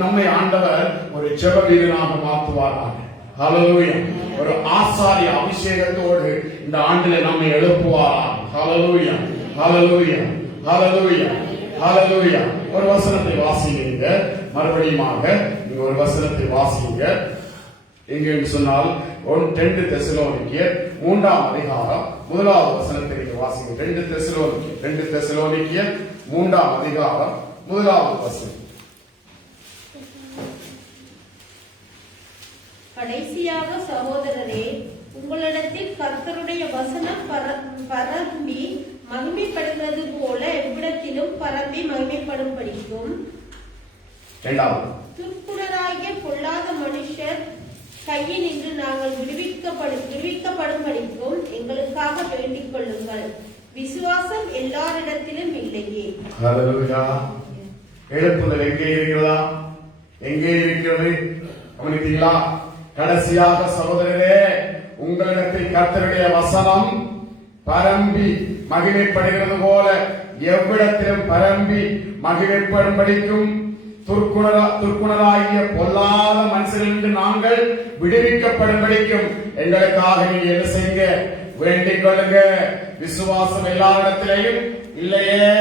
நம்மை ஆண்டவர் ஒரு ஜெப வீரனாக மாற்றுவாராக. ஹalleluya. ஒரு ஆசாரிய அபிஷேகத்தோடு இந்த ஆண்டிலே நம்மை எழுப்புவாராக. ஹalleluya. ஹalleluya. ஹalleluya. ஹalleluya. ஒரு வசனத்தை வாசிங்க. மறுபடியுமாக நீங்க ஒரு வசனத்தை வாசிங்க. எங்கே சொன்னால் 2 தெசலோனிக்கேயர் 3ஆம் அதிகாரம் 1வது வசனத்தை நீங்க வாசிங்க. 2 தெசலோனிக்கேயர் 3ஆம் அதிகாரம் 1வது வசனம். கடைசியாக சகோதரரே, உங்களிடத்தில் கர்த்தருடைய வசனம் பரம்பி மகிமைப்படுகிறது போல எவ்விடத்திலும் பரம்பி மகிமைப்படும் படிக்கும் துர்க்குணராகிய பொல்லாத மனுஷர் கையில் நின்று நாங்கள் விடுவிக்கப்படும் படிக்கும் எங்களுக்காக வேண்டிக் கொள்ளுங்கள். விசுவாசம் எல்லாரிடத்திலும் இல்லையே. எழுப்புதல் எங்கே இருக்கிறதா? எங்கே இருக்கிறது? கவனித்தீங்களா? கடைசியாக சகோதரரே, உங்களிடத்தில் கர்த்தருடைய வசனம் பரம்பி மகிமைப்படுகிறது போல எவ்விடத்திலும் பரம்பி மகிமைப்படும்படிக்கும் துர்க்குணராகிய பொல்லாத மனுஷரிலிருந்து நாங்கள் விடுவிக்கப்படும்படிக்கும் எங்களுக்காக நீங்க என்ன செய்யுங்க? வேண்டிக் கொள்ளுங்க. விசுவாசம் எல்லாரிடத்திலேயும் இல்லையே.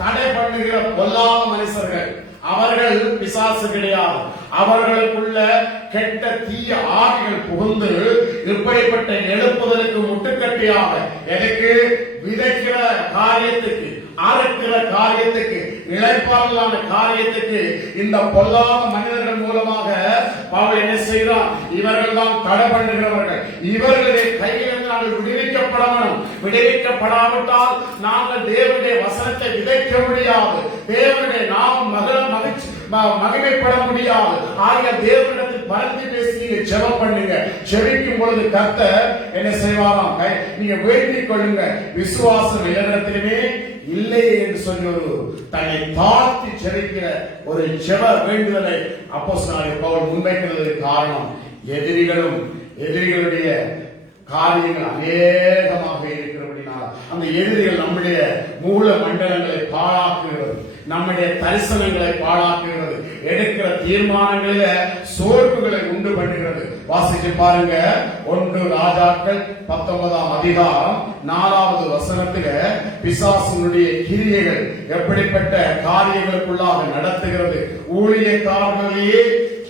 தடை பண்ணுகிற பொல்லாத மனுஷர்கள் அவர்கள் பிசாசு கிடையாது. அவர்களுக்குள்ள கெட்ட தீய ஆவிகள் புகுந்து இப்படிப்பட்ட எழுப்புதலுக்கு முட்டுக்கட்டியாக எதற்கு? விதைக்கிற காரியத்துக்கு, அறுக்கிற காரியத்துக்கு, இழைப்பாளர்களான காரியத்துக்கு இந்த பொல்லாத மனிதர்கள் மூலமாக பவுல் என்ன செய்கிறார்? இவர்கள் தான் தடை பண்ணுகிறவர்கள். இவர்களுடைய கையிலிருந்து நாங்கள் விடுவிக்கப்படணும். விடுவிக்கப்படாவிட்டால் நாங்கள் தேவனுடைய வசனத்தை விதைக்க முடியாது. தேவனுடைய நாமம் மகிமைப்பட முடியாது. ஆகிய தேவனிடத்தில் பரந்து பேசி நீங்க ஜெபம் பண்ணுங்க. ஜெபிக்கும் பொழுது கர்த்தர் என்ன செய்வாராம்? நீங்க வேண்டிக் கொள்ளுங்க. விசுவாசம் எல்லாரிடத்திலுமே இல்லையே என்று சொல்லி ஒரு தன்னை தாழ்த்தி ஜெபிக்கிற ஒரு ஜெப வேண்டுதலை அப்போஸ்தலனாகிய பவுல் முன்வைக்கிறதுக்கு காரணம் எதிரிகளுடைய காரியங்கள் அநேகமாக இருக்கிறபடினால் அந்த எதிரிகள் நம்முடைய மூல மண்டலங்களை பாழாக்குகிறது, நம்முடைய தரிசனங்களை பாழாக்குகிறது, எடுக்கிற தீர்மானங்களில சோர்வுகளை உண்டு பண்ணுகிறது. வாசிச்சு பாருங்க. 1 ராஜாக்கள் 19ஆம் அதிகாரம் 4வது வசனத்தில பிசாசினுடைய கிரியைகள் எப்படிப்பட்ட காரியங்களுக்குள்ளாக நடத்துகிறது, ஊழியக்காரர்களையே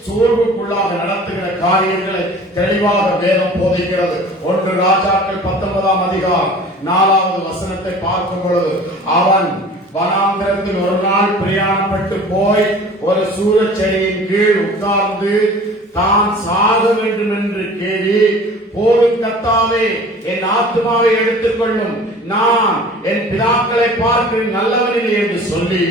சோர்வுக்குள்ளாக நடத்துகிற காரியங்களை தெளிவாக வேதம் போதிக்கிறது. 1 ராஜாக்கள் 19ஆம் அதிகாரம் 4வது வசனத்தை பார்க்கும் பொழுது, அவன் வனாந்திரத்தில் ஒரு நாள் பிரயாணப்பட்டு போய் ஒரு சூரச் செடியின் கீழ் உட்கார்ந்து தான் சாக வேண்டும் என்று கேள்வி, போரும் கர்த்தாவே என் ஆத்மாவை எடுத்துக்கொள்ளும், நான் என் பிதாக்களை பார்க்க நல்லவனில்லை என்று சொல்லி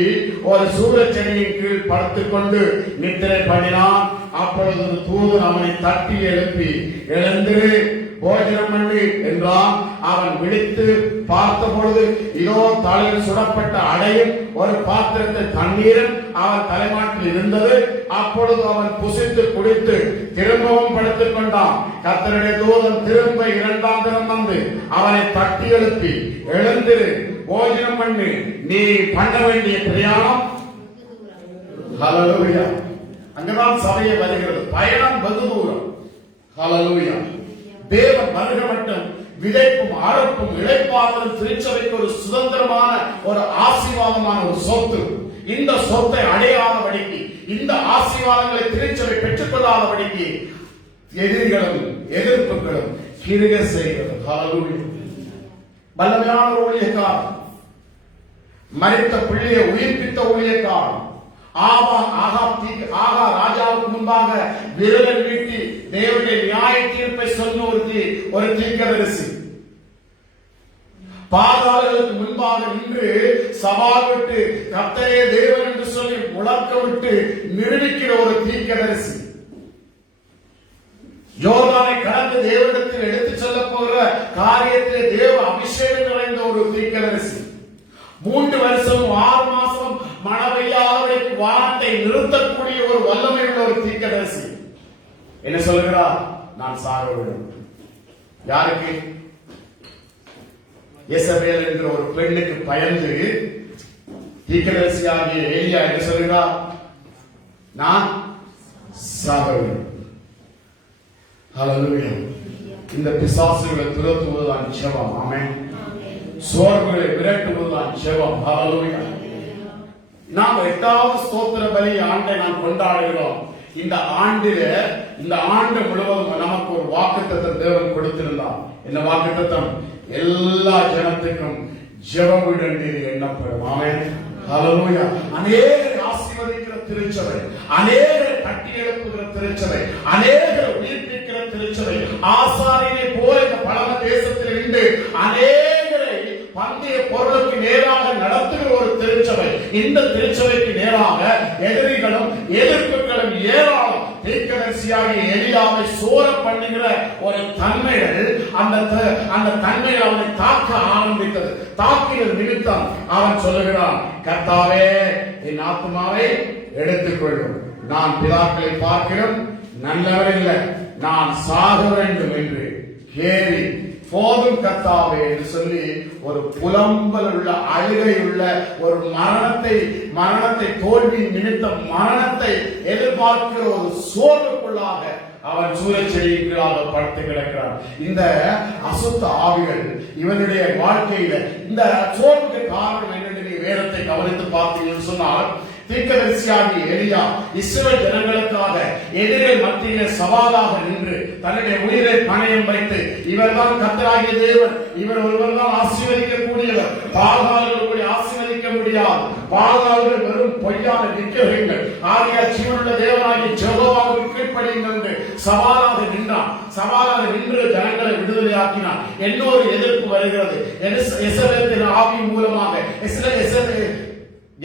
ஒரு சூரச் செடியின் கீழ் படுத்துக் கொண்டு நித்திரை பண்ணினான். அப்பொழுது தூதன் அவனை தட்டி எழுப்பி, எழுந்திரு, போஜனம் பண்ணு என்றான். அவன் விழித்து பார்த்த பொழுது இதோ தலையில் சுடப்பட்ட அடையும் ஒரு பாத்திரத்தில் தண்ணீரும் அவன் தலைமாட்டில் இருந்தது. அப்பொழுது அவன் புசித்து குடித்து திரும்பவும் படுத்துக் கொண்டான். கர்த்தருடைய தூதன் திரும்ப 2ஆம் தினம் வந்து அவனை தட்டி எழுப்பி, எழுந்திரு, போஜனம் பண்ணு, நீ பண்ண வேண்டிய பிரயாணம். ஹல்லேலூயா. அங்கதான் சபையை வருகிறது. பயணம் வெகு தூரம். ஹல்லேலூயா. தேவன் வருக மட்டும் விதைப்பும் அறுப்பும் இளைப்பாறுதலும் திருச்சபைக்கு ஒரு சுதந்திரமான ஒரு ஆசீர்வாதமான ஒரு சொத்து. இந்த சொத்தை அடையாதபடிக்கு, இந்த ஆசீர்வாதங்களை திருச்சபை பெற்றுக் கொள்ளாதபடிக்கு எதிரிகளும் எதிர்ப்புகளும் கிருகை செய்கிறது. ஹல்லேலூயா. வல்லமையான ஊழியக்காரன், மரித்த பிள்ளையை உயிர்ப்பித்த ஊழியக்காரன், ஆகா ராஜாவுக்கு முன்பாக விரலன் வீட்டி தேவனுடைய நியாய தீர்ப்பை சொன்ன ஒரு தீர்க்கதரிசி, பாதாளர்களுக்கு முன்பாக நின்று சவால் விட்டு கர்த்தரே தேவன் என்று சொல்லி முழக்கமிட்டு நிரூபிக்கிற ஒரு தீர்க்கதரிசி, யோர்தானை கடந்து தேவனிடத்தில் எடுத்துச் செல்ல போகிற காரியத்திலே தேவ அபிஷேகம் நிறைந்த ஒரு தீர்க்கதரிசி, 3 வருஷம் 6 மாசம் மழை வானத்தை நிறுத்தக்கூடிய ஒரு வல்லமை உள்ள ஒரு தீர்க்கதரிசி என்ன சொல்கிறார்? நான் சாக வேண்டும். யாருக்கு? யேசபேல் என்கிற ஒரு பெண்ணுக்கு பயந்து தீர்க்கதரிசியாகிய எலியா என்ன சொல்கிறார்? நான் சாக வேண்டும். ஹல்லேலூயா. இந்த பிசாசுகளை துரத்துவதுதான் ஜெபம். ஆமென். சோர்வுகளை விரட்டுவதுதான் ஜெபம். ஹல்லேலூயா. நாம் 8வது ஸ்தோத்திர பலி ஆண்டை நாம் கொண்டாடுகிறோம். இந்த ஆண்டு முழுவதும் நமக்கு ஒரு வாக்குத்தத்தம் தேவன் கொடுத்திருந்தார். என்ன வாக்குத்தத்தம்? எல்லா ஜனத்துக்கும் ஜெப வீடு என்று எண்ணப்படும். ஆமென். ஹல்லேலூயா. அநேகரை ஆசீர்வதிக்கிற திருச்சபை, அநேகரை கட்டி எழுப்புகிற திருச்சபை, அநேகரை உயிர்ப்பிக்கிற திருச்சபை, ஆசாரியனை போல இந்த பலன தேசத்தில் இருந்து அநேகரை பந்தய பொருளுக்கு நேராக நடத்துகிற ஒரு திருச்சபை. இந்த திருச்சபைக்கு நேராக எதிரிகளும் எதிர்ப்புகளும் ஏராளம். தீர்க்கதரிசியாகிய எலியாவை சோர பண்ணுகிற ஒரு தன்மைகள், அந்த தன்மைகள் அவனை தாக்க ஆரம்பித்தது. தாக்கியது நிமித்தம் அவன் சொல்லுகிறான், கர்த்தாவே என் ஆத்மாவை எடுத்துக்கொள்ளும், நான் பிதாக்களை பார்க்கிறோம் நல்லவர் இல்லை, நான் சாக வேண்டும் என்று கேரி போதும் கர்த்தாவே என்று சொல்லி ஒரு புலம்பல் உள்ள அழுகை உள்ள ஒரு மரணத்தை தோல்வி நிமித்தம் மரணத்தை எதிர்பார்க்கிற ஒரு சோர்வுக்குள்ளாக அவன் சூழச்செடிகளாக படுத்து கிடக்கிறான். இந்த அசுத்த ஆவிகள் இவனுடைய வாழ்க்கையில இந்த சோர்வுக்கு காரணம் என்னென்று நீ வேதத்தை கவனித்து பார்த்தீங்கன்னு சொன்னால், தீர்க்கதரிசியாகிய எலியா இஸ்ரவேல் ஜனங்களுக்காக எதிரிகள் மத்தியிலே சவாலாக நின்று தன்னுடைய உயிரை பணயம் வைத்து, இவர்தான் கர்த்தராகிய தேவன், இவர் ஒருவர்தான் ஆசீர்வதிக்கக்கூடியவர், பாகால்கள் ஆசீர்வதிக்க முடியாது, பாகால்கள் வெறும் பொய்யான விக்கிரகங்கள், ஆகிய ஜீவனுள்ள தேவனாகிய யெகோவாவுக்கு கீழ்ப்படியுங்கள் என்று சவாலாக நின்றான். சவாலாக நின்று ஜனங்களை விடுதலையாக்கினான். இன்னொரு எதிர்ப்பு வருகிறது. எசபேலின் ஆவி மூலமாக,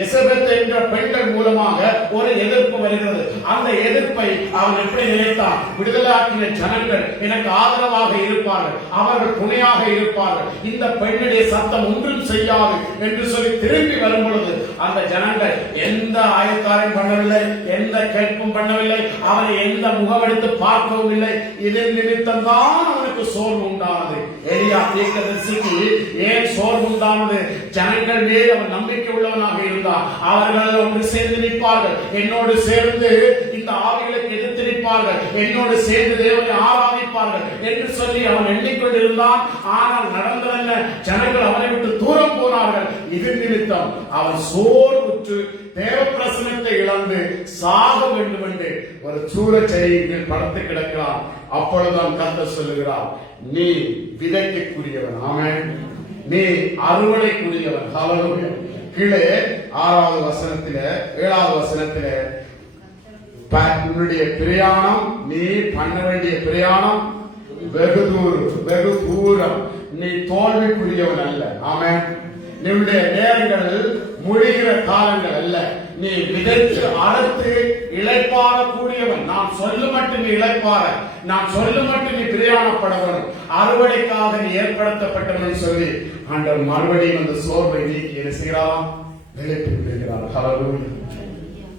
எசபேல் என்ற பெண்கள் மூலமாக ஒரு எதிர்ப்பு வருகிறது. அந்த எதிர்ப்பை அவன் எப்படி நினைத்தான்? விடுதலாக்கின ஜனங்கள் எனக்கு ஆதரவாக இருப்பார்கள், அவர்கள் துணையாக இருப்பார்கள், இந்த பெண்ணுடைய சத்தம் ஒன்றும் செய்யாது என்று சொல்லி திரும்பி வரும் பொழுது அந்த ஜனங்கள் எந்த ஆயத்தாரையும் பண்ணவில்லை, எந்த கேட்பும் பண்ணவில்லை, அவனை எந்த முகமெடுத்து பார்க்கவும் இல்லை. இதன் நிமித்தம் தான் அவனுக்கு சோர்வு உண்டானது. எலியா தீர்க்கதரிசிக்கு ஏன் சோர்வு உண்டானது? ஜனங்கள் மேல் அவன் நம்பிக்கை உள்ளவனாக இருந்தான். அவர்கள் ஒன்று சேர்ந்து நிற்பார்கள், என்னோடு சேர்ந்து இந்த ஆவிகளுக்கு எதிர்த்து நிற்பார்கள், என்னோடு சேர்ந்து தேவனை ஆராதிப்பார்கள் என்று சொல்லி அவன் எண்ணிக்கொண்டிருந்தான். ஆனால் நடந்ததென்ன? ஜனங்கள் அவனை விட்டு தூரம் போனார்கள். இது நிமித்தம் அவன் சோர்வுற்று தேவ பிரசனத்தை இழந்து சாக வேண்டும் என்று ஒரு சூழச்செடியில் படுத்து கிடக்கிறான். அப்பொழுதுதான் கர்த்தர் சொல்லுகிறார், நீ விதைக்கக்கூடியவன், ஆமென், நீ அறுவடைக்குரியவன். ஹல்லேலூயா. கீழே 6வது வசனத்தில 7வது வசனத்தில உன்னுடைய பிரயாணம், நீ பண்ண வேண்டிய பிரயாணம் வெகு தூரம், நீ தோல்விக்குரியவன் அல்ல. ஆமென். உன்னுடைய நேரங்கள் முடிகிற காலங்கள் அல்ல. நீ விதைத்து அறுத்து இளைப்பாறக்கூடியவன். நான் சொல்லு மட்டும் நீ இளைப்பாற, நான் சொல்லு மட்டும் நீ பிரயாணப்படவன், அறுவடைக்காக நீ ஏற்படுத்தப்பட்டவன் சொல்லி ஆண்டவர் மறுபடியும் அந்த சோர்வை நீக்கி என்ன செய்கிறாராம்? எழுப்பி விடுகிறார். ஹல்லேலூயா.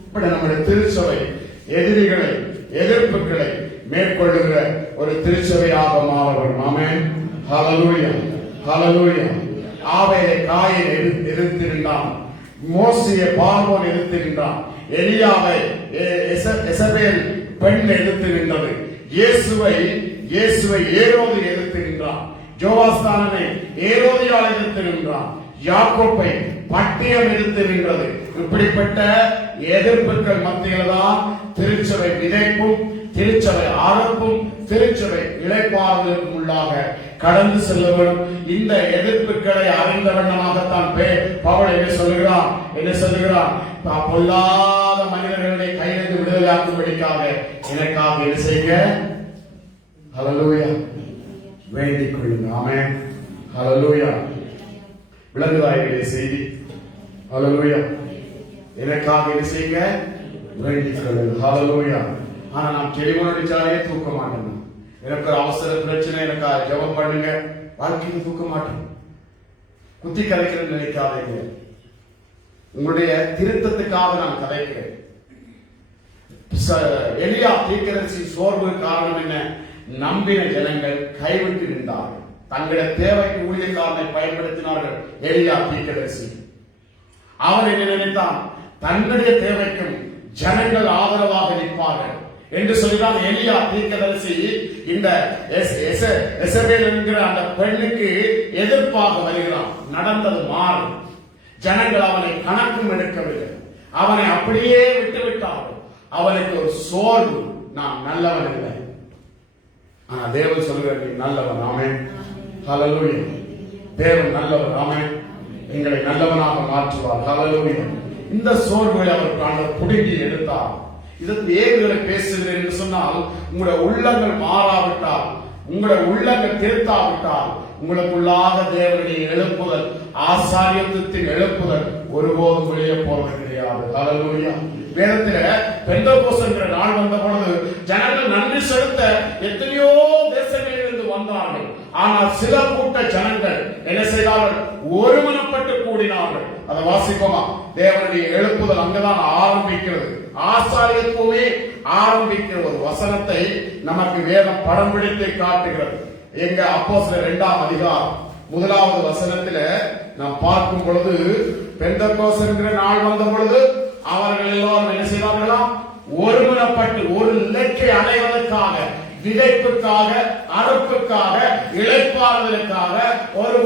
இப்படி நம்முடைய திருச்சபை எதிரிகளை எதிர்ப்புகளை மேற்கொள்ளுகிற ஒரு திருச்சபையாக மாறவன். ஆமென். ஹல்லேலூயா. ஹல்லேலூயா. ஆவேலை காயை எதிர்த்திருந்தான், மோசேயை பார்வோன் எதிர்த்திருந்தான், எலியாவை எசபேல் பெண் எதிர்த்து நின்றது, இயேசுவை ஏரோது எதிர்த்து நின்றான். ஜோவாஸ்தானனை ஏரோதியால் எதிர்த்து நின்றான். யாக்கோப்பை பட்டயம் எதிர்த்து நின்றது. இப்படிப்பட்ட எதிர்ப்புகள் மத்தியில் தான் திருச்சபை விதைப்பும் திருச்சபை ஆரம்பும் திருச்சபை இளைப்பாறுதலுக்கும் உள்ளாக கடந்து செல்ல வேண்டும். இந்த எதிர்ப்புகளை அறிந்த வண்ணமாகத்தான் பவுல் என்ன சொல்லுகிறான்? பொல்லாத மனிதர்களுடைய கையிலிருந்து விடுதலையாக்கும்படிக்காக எனக்காக என்ன செய்யுங்க? ஹல்லேலூயா, வேண்டிக் கொள்ளுங்க. ஆமென், ஹல்லேலூயா. விளங்குதாயிலே செய்தி? ஹல்லேலூயா. எனக்காக என்ன செய்யுங்க? வேண்டிக் கொள்ளுங்க. ஹல்லேலூயா. ஆனா நான் டெலிபோன் அடிச்சாலே தூக்க மாட்டேன். எனக்கு ஒரு அவசர பிரச்சனை, எனக்கு ஜெபம் பண்ணுங்க, வாழ்க்கைக்கு தூக்க மாட்டேன். குத்தி கலைக்கிறேன்னு நினைக்காதீங்க. உங்களுடைய திருத்தத்துக்காக நான் கலைக்கிறேன். எலியா தீர்க்கதரிசி சோர்வு காரணம் என்ன? நம்பின ஜனங்கள் கைவிட்டு நின்றார்கள். தங்களுடைய தேவைக்கு ஊழியக்காரனை பயன்படுத்தினார்கள். எலியா தீர்க்கதரிசி அவர் என்ன நினைத்தான்? தன்னுடைய தேவைக்கும் ஜனங்கள் ஆதரவாக நிற்பார்கள் என்று சொல்லிதான் எலியா தீர்க்கதரிசி இந்த எசபேல் என்கிற அந்த பெண்ணுக்கு எதிர்ப்பாக வருகிறான். நடந்தது மாறும். ஜனங்கள் அவனை கணக்கும் எடுக்கவில்லை. அவனை அப்படியே விட்டுவிட்டார்கள். அவனுக்கு ஒரு சோர்வு, நான் நல்லவன் இல்லை. ஆனா தேவன் சொல்கிறார், நீ நல்லவன். ஆமென், ஹல்லேலூயா. தேவன் நல்லவர். ஆமென், எங்களை நல்லவனாக மாற்றுவார். ஹல்லேலூயா. இந்த சோர்வுகளை அவர் புடுங்கி எடுத்தார். இதற்கு ஏகுகளை பேசுகிறேன் என்று சொன்னால், உங்களுடைய உள்ளங்கள் மாறாவிட்டால், உங்களுடைய உள்ளங்கள் திருத்தாவிட்டால், உங்களுக்குள்ளாக தேவனுடைய எழுப்புதல், ஆசாரியத்தின் எழுப்புதல் ஒருபோதும் வெளியே போவது கிடையாது. ஹல்லேலூயா. வேதத்தில பெந்தகோஸ்து என்கிற நாள் வந்த பொழுது ஜனங்கள் நன்றி செலுத்த எத்தனையோ தேசங்களில் இருந்து வந்தார்கள். ஆனால் சில கூட்ட ஜனங்கள் என்ன செய்தார்கள்? ஒருமனப்பட்டு கூடினார்கள். அதை வாசிப்போமா? தேவனுடைய எழுப்புதல் அங்கதான் ஆரம்பிக்கிறது. ஆசாரியத்துவமே ஆரம்பிக்கிற ஒரு வசனத்தை நமக்கு வேதம் படம் பிடித்து காட்டுகிறது. எங்க அப்போஸ்தலர் 2ஆம் அதிகாரம் 1வது வசனத்தில நாம் பார்க்கும் பொழுது, பெந்தகோஸ்து என்கிற நாள் வந்த பொழுது அவர்கள் எல்லோரும் என்ன செய்தார்களாம்? ஒருமனப்பட்டு ஒரு இலக்கை அடைவதற்காக, விதைப்புக்காக, அறுப்புக்காக, இளைப்பாறுதலுக்காக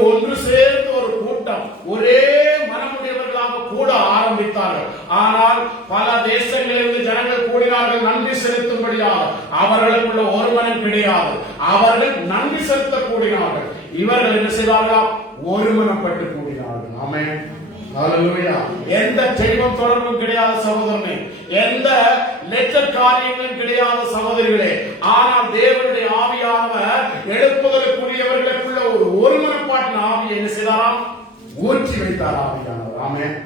ஒன்று சேர்ந்து ஒரு கூட்டம் ஒரே மனமுடையவர்களாக கூட ஆரம்பித்தார்கள். ஆனால் பல தேசங்களிலிருந்து ஜனங்கள் கூடினார்கள் நன்றி செலுத்தும்படியாக. அவர்களுக்குள்ள ஒரு மனம் கிடையாது. அவர்கள் நன்றி செலுத்த கூடினார்கள். இவர்கள் என்ன செய்தார்களாம்? ஒருமனப்பட்டு கூடினார்கள். ஆமென், ஹல்லேலூயா. எந்த தெய்வம் தொடர்பும் கிடையாத சகோதரனே, எந்த லெட்டர் காரியங்களும் கிடையாத சகோதரிகளே, ஆனால் தேவனுடைய ஆவியானவர் எழுப்புதலுக்குரியவர்களுக்குள்ள ஒரு ஒருமனப்பாட்டின் ஆவியை என்ன செய்தாராம்? ஊற்றி வைத்தார் ஆவியானவர். ஆமென்.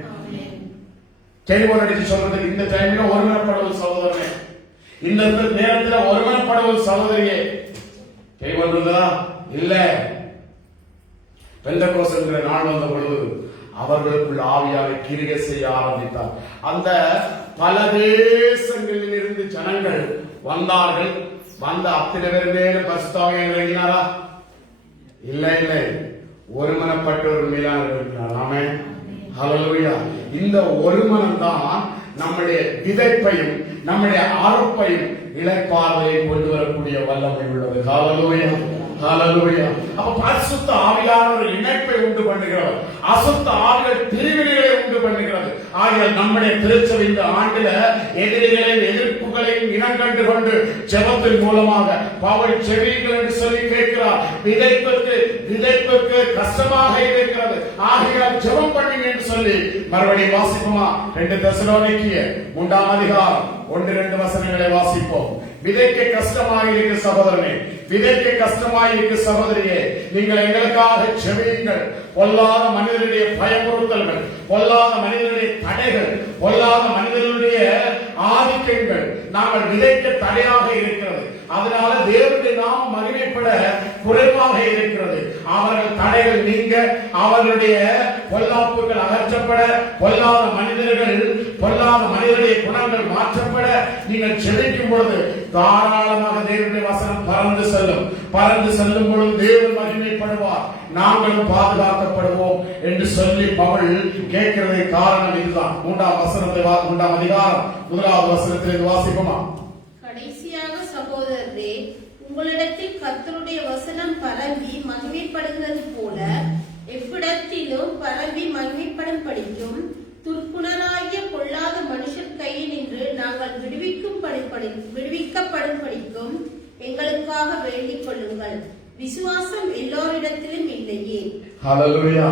டெலிபோன் அடிச்சு சொல்றதுக்கு இந்த டைம்ல ஒருமனப்படுவது சகோதரனே, இந்த நேரத்தில் ஒருமனப்படுவது சகோதரியே. டெலிபோன் இருந்ததா? இல்ல. பெந்தகோஸ்து என்கிற நாள் வந்த பொழுது அவர்களுக்குள் ஆவியாரை கிரியை செய்ய ஆரம்பித்தார். அந்த பல தேசங்களில் இருந்து ஜனங்கள் வந்தார்கள். வந்த அத்தனை பேர் மேலும் பரிசுத்தமாக இறங்கினாரா? இல்லை. ஒருமனப்பட்டவர் மேலான இறங்கினார். ஆமென், ஹல்லேலூயா. இந்த ஒருமனம் தான் நம்முடைய விதைப்பையும் நம்முடைய அறுப்பையும் இளைப்பாறுதலை கொண்டு வரக்கூடிய வல்லமை உள்ளது. ஹல்லேலூயா, ஹல்லேலூயா. அப்ப பரிசுத்த ஆவியானவர் இணைப்பை உண்டு பண்ணுகிறவர், அசுத்த ஆவிகள் பிரிவினைகளை உண்டு பண்ணுகிறது. ஆகியால் நம்முடைய திருச்சபை இந்த ஆண்டில எதிரிகளையும் எதிர்ப்புகளையும் இனம் கண்டு கொண்டு ஜெபத்தின் மூலமாக பவுல் செவியுங்கள் என்று சொல்லி கேட்கிறார். விதைப்புக்கு கஷ்டமாக இருக்கிறது, ஆகையால் ஜெபம் பண்ணுங்க என்று சொல்லி மறுபடியும் வாசிப்போமா? 2 தெசலோனிக்கேயர் 3ஆம் அதிகாரம் 1-2 வசனங்களை வாசிப்போம். விதைக்க கஷ்டமாக இருக்கு சகோதரனே, விதைக்க கஷ்டமாக இருக்கு சகோதரியே, நீங்கள் எங்களுக்காக ஜெபியுங்கள். பொல்லாத மனிதனுடைய பயமுறுத்தல்கள், பொல்லாத மனிதனுடைய தடைகள், பொல்லாத மனிதனுடைய ஆதிக்கங்கள் நாங்கள் விதைக்க தடையாக இருக்கிறது. அதனால தேவனுடைய நாமம் மகிமைப்பட குறைவாக இருக்கிறது. அவர்கள் தடைகள் நீங்க, அவர்களுடைய பொல்லாப்புகள் அகற்றப்பட, பொல்லாத மனிதனுடைய குணங்கள் மாற்றப்பட நீங்கள் ஜெபிக்கும் பொழுது தாராளமாக தேவனுடைய வசனம் பறந்து செல்லும் பொழுது தேவன் மகிமைப்படுவார், நாங்களும் பாதுகாக்கப்படுவோம் என்று சொல்லி பவுல் கேட்கிறது. காரணம் இதுதான். 3ஆம் அதிகாரம் 1வது வசனத்திலிருந்து வாசிப்போமா? கடைசியாக சகோதரரே, உங்களிடத்தில் கர்த்தருடைய வசனம் பரம்பி மகிமைப்படுகிறது போல எவ்விடத்திலும் பரம்பி மகிமைப்படும் படிக்கும் துர்க்குணராகிய பொல்லாத மனுஷர் கையில் நின்று நாங்கள் விடுவிக்கப்படும் படிக்கும் எங்களுக்காக வேண்டிக் கொள்ளுங்கள். விசுவாசம் எல்லோரிடத்திலும் இல்லையே. ஹல்லேலூயா.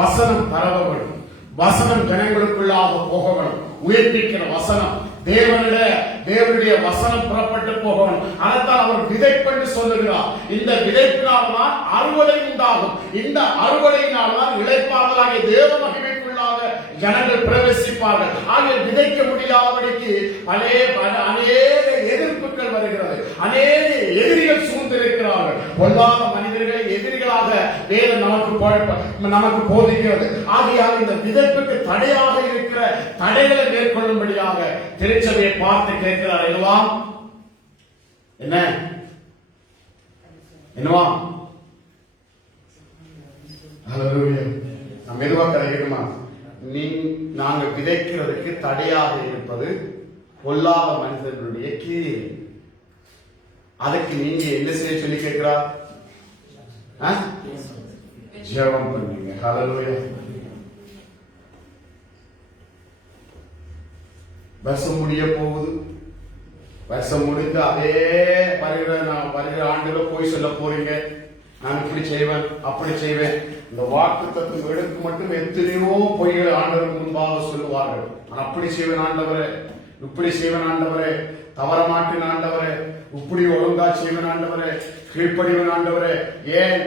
வசனம் பரவணும், வசனம் ஜனங்களுக்குள்ளாக போகணும், உயிர்ப்பிக்கிற வசனம் தேவனுடைய வசனம் புறப்பட்டு போகணும். அதைத்தான் அவர் விதைப்பென்று சொல்லுகிறார். இந்த விதைப்பினால்தான் அறுவடை உண்டாகும். இந்த அறுவடையினால்தான் இளைப்பாறுதலாகிய தேவ மகிமைக்குள்ளாக ஜனங்கள் பிரவேசிப்பார்கள். ஆகிய விதைக்க முடியாதபடிக்கு அநேக எதிர்ப்புகள் வருகிறது, அநேக எதிரிகள் சூழ்ந்திருக்கிறார்கள். பொல்லாத மனிதர்களை எதிரிகளாக வேதம் நமக்கு போதிக்கிறது. ஆகையால் இந்த விதைப்புக்கு தடையாக இருக்கிற தடைகளை மேற்கொள்ளும்படியாக திருச்சபையை பார்த்து கேட்கிறார். என்னவா நம்ம எதுவாக கிடைக்கணுமா? நாங்கள் விதைக்கிறதுக்கு தடையாக இருப்பது பொல்லாத மனிதர்களுடைய கீழே. அதுக்கு நீங்க என்ன செய்ய சொல்லி கேட்கிறார்? ஜெபம் பண்ணுங்க. ஹல்லேலூயா. வருஷம் முடிய போகுது. வருஷம் முடிந்து அதே வருகிற ஆண்டுல போய் சொல்ல போறீங்க, நான் இப்படி செய்வேன் அப்படி செய்வேன். இந்த வாக்குத்தத்தம் எடுத்து மட்டும் எத்தனையோ பொய்கள் ஆண்டவருக்கு முன்பாக சொல்லுவார்கள். நான் அப்படி செய்வேன் ஆண்டவரே, இப்படி செய்வேன் ஆண்டவரே, தவற மாட்டேன் ஆண்டவரே, இப்படி ஒழுங்கா செய்வேன் ஆண்டவரே, கீழ்ப்படிவன் ஆண்டவரே. ஏன்